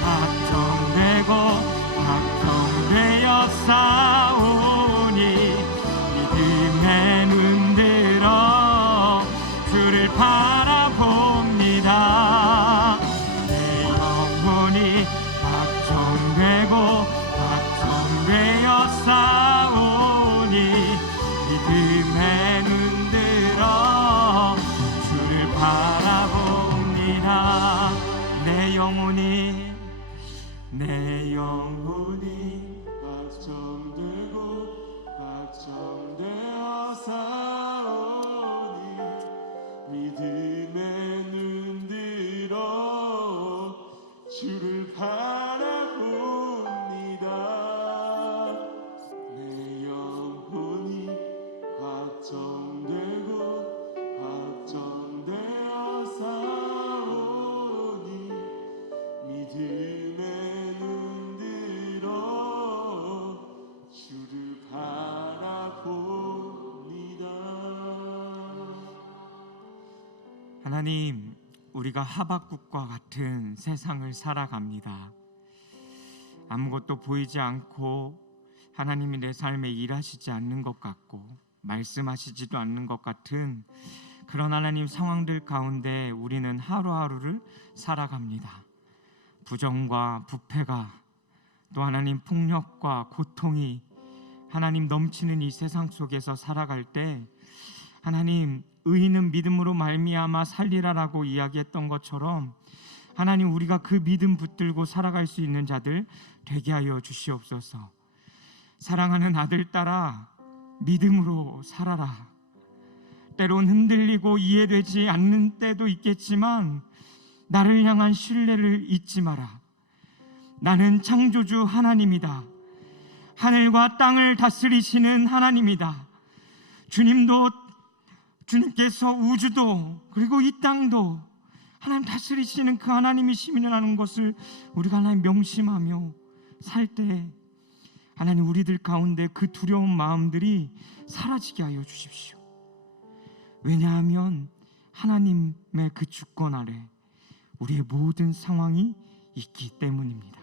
확정되고 확정되어 싸우니 믿음에 눈들어 주를 바라봅니다. 내 영혼이 확정되고 확정되어 싸우니 믿음에 눈들어 주를 바라봅니다. 내 영혼이 확정되고 확정되어 싸우니 믿음에 눈들어 주를 바라봅니다. 내 영혼이 확정되고 확정되어 싸우니 믿음에 눈들어 주를 바라봅니다. 하나님, 우리가 하박국과 같은 세상을 살아갑니다. 아무것도 보이지 않고 하나님이 내 삶에 일하시지 않는 것 같고 말씀하시지도 않는 것 같은 그런 하나님 상황들 가운데 우리는 하루하루를 살아갑니다. 부정과 부패가 또 하나님 폭력과 고통이 하나님 넘치는 이 세상 속에서 살아갈 때 하나님 의인은 믿음으로 말미암아 살리라라고 이야기했던 것처럼 하나님 우리가 그 믿음 붙들고 살아갈 수 있는 자들 되게 하여 주시옵소서. 사랑하는 아들 딸아 믿음으로 살아라. 때론 흔들리고 이해되지 않는 때도 있겠지만 나를 향한 신뢰를 잊지 마라. 나는 창조주 하나님이다. 하늘과 땅을 다스리시는 하나님이다. 주님께서 우주도 그리고 이 땅도 하나님 다스리시는 그 하나님이시라는 것을 우리가 하나님 명심하며 살 때 하나님 우리들 가운데 그 두려운 마음들이 사라지게 하여 주십시오. 왜냐하면 하나님의 그 주권 아래 우리의 모든 상황이 있기 때문입니다.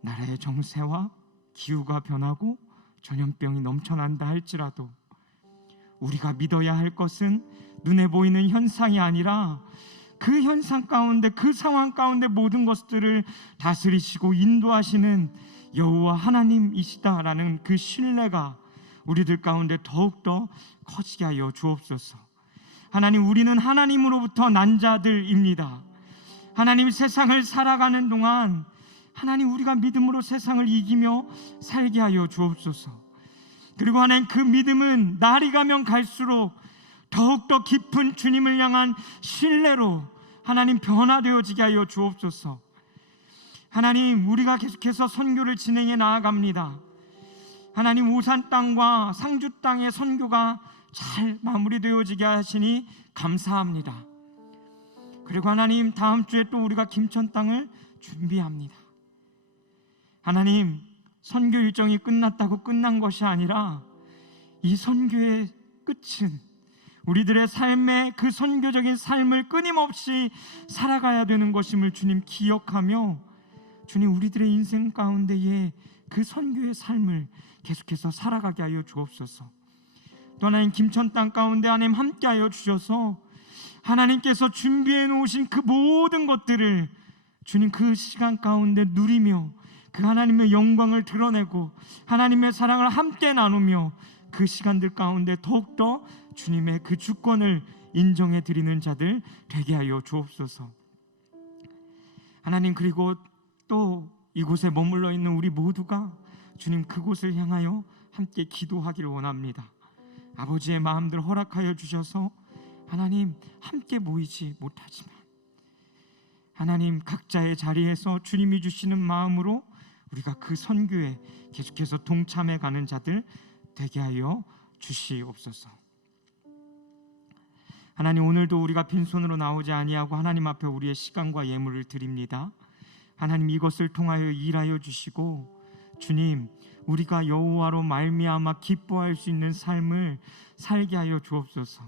나라의 정세와 기후가 변하고 전염병이 넘쳐난다 할지라도 우리가 믿어야 할 것은 눈에 보이는 현상이 아니라 그 현상 가운데 그 상황 가운데 모든 것들을 다스리시고 인도하시는 여호와 하나님이시다라는 그 신뢰가 우리들 가운데 더욱더 커지게 하여 주옵소서. 하나님 우리는 하나님으로부터 난 자들입니다. 하나님 세상을 살아가는 동안 하나님 우리가 믿음으로 세상을 이기며 살게 하여 주옵소서. 그리고 하나님 그 믿음은 날이 가면 갈수록 더욱더 깊은 주님을 향한 신뢰로 하나님 변화되어지게 하여 주옵소서. 하나님 우리가 계속해서 선교를 진행해 나아갑니다. 하나님 오산 땅과 상주 땅의 선교가 잘 마무리되어지게 하시니 감사합니다. 그리고 하나님 다음 주에 또 우리가 김천 땅을 준비합니다. 하나님 선교 일정이 끝났다고 끝난 것이 아니라 이 선교의 끝은 우리들의 삶의 그 선교적인 삶을 끊임없이 살아가야 되는 것임을 주님 기억하며 주님 우리들의 인생 가운데에 그 선교의 삶을 계속해서 살아가게 하여 주옵소서. 또 하나님 김천 땅 가운데 하나님 함께하여 주셔서 하나님께서 준비해 놓으신 그 모든 것들을 주님 그 시간 가운데 누리며 그 하나님의 영광을 드러내고 하나님의 사랑을 함께 나누며 그 시간들 가운데 더욱더 주님의 그 주권을 인정해 드리는 자들 되게 하여 주옵소서. 하나님, 그리고 또 이곳에 머물러 있는 우리 모두가 주님 그곳을 향하여 함께 기도하기를 원합니다. 아버지의 마음들 허락하여 주셔서 하나님 함께 모이지 못하지만 하나님 각자의 자리에서 주님이 주시는 마음으로 우리가 그 선교에 계속해서 동참해 가는 자들 되게 하여 주시옵소서. 하나님, 오늘도 우리가 빈손으로 나오지 아니하고 하나님 앞에 우리의 시간과 예물을 드립니다. 하나님, 이것을 통하여 일하여 주시고 주님, 우리가 여호와로 말미암아 기뻐할 수 있는 삶을 살게 하여 주옵소서.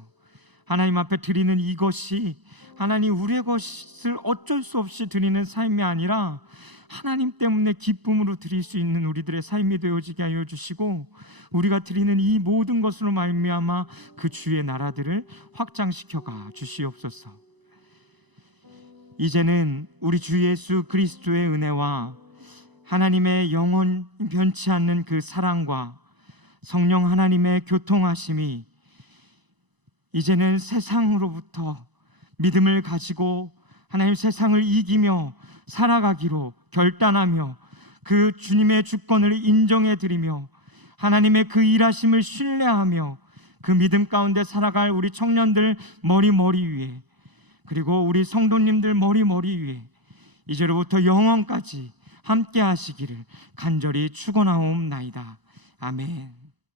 하나님 앞에 드리는 이것이 하나님 우리의 것을 어쩔 수 없이 드리는 삶이 아니라 하나님 때문에 기쁨으로 드릴 수 있는 우리들의 삶이 되어지게 하여 주시고, 우리가 드리는 이 모든 것으로 말미암아 그 주의 나라들을 확장시켜가 주시옵소서. 이제는 우리 주 예수 그리스도의 은혜와 하나님의 영원 변치 않는 그 사랑과 성령 하나님의 교통하심이 이제는 세상으로부터 믿음을 가지고 하나님 세상을 이기며 살아가기로 결단하며 그 주님의 주권을 인정해 드리며 하나님의 그 일하심을 신뢰하며 그 믿음 가운데 살아갈 우리 청년들 머리 위에, 그리고 우리 성도님들 머리 위에 이제로부터 영원까지 함께 하시기를 간절히 축원하옵나이다. 아멘.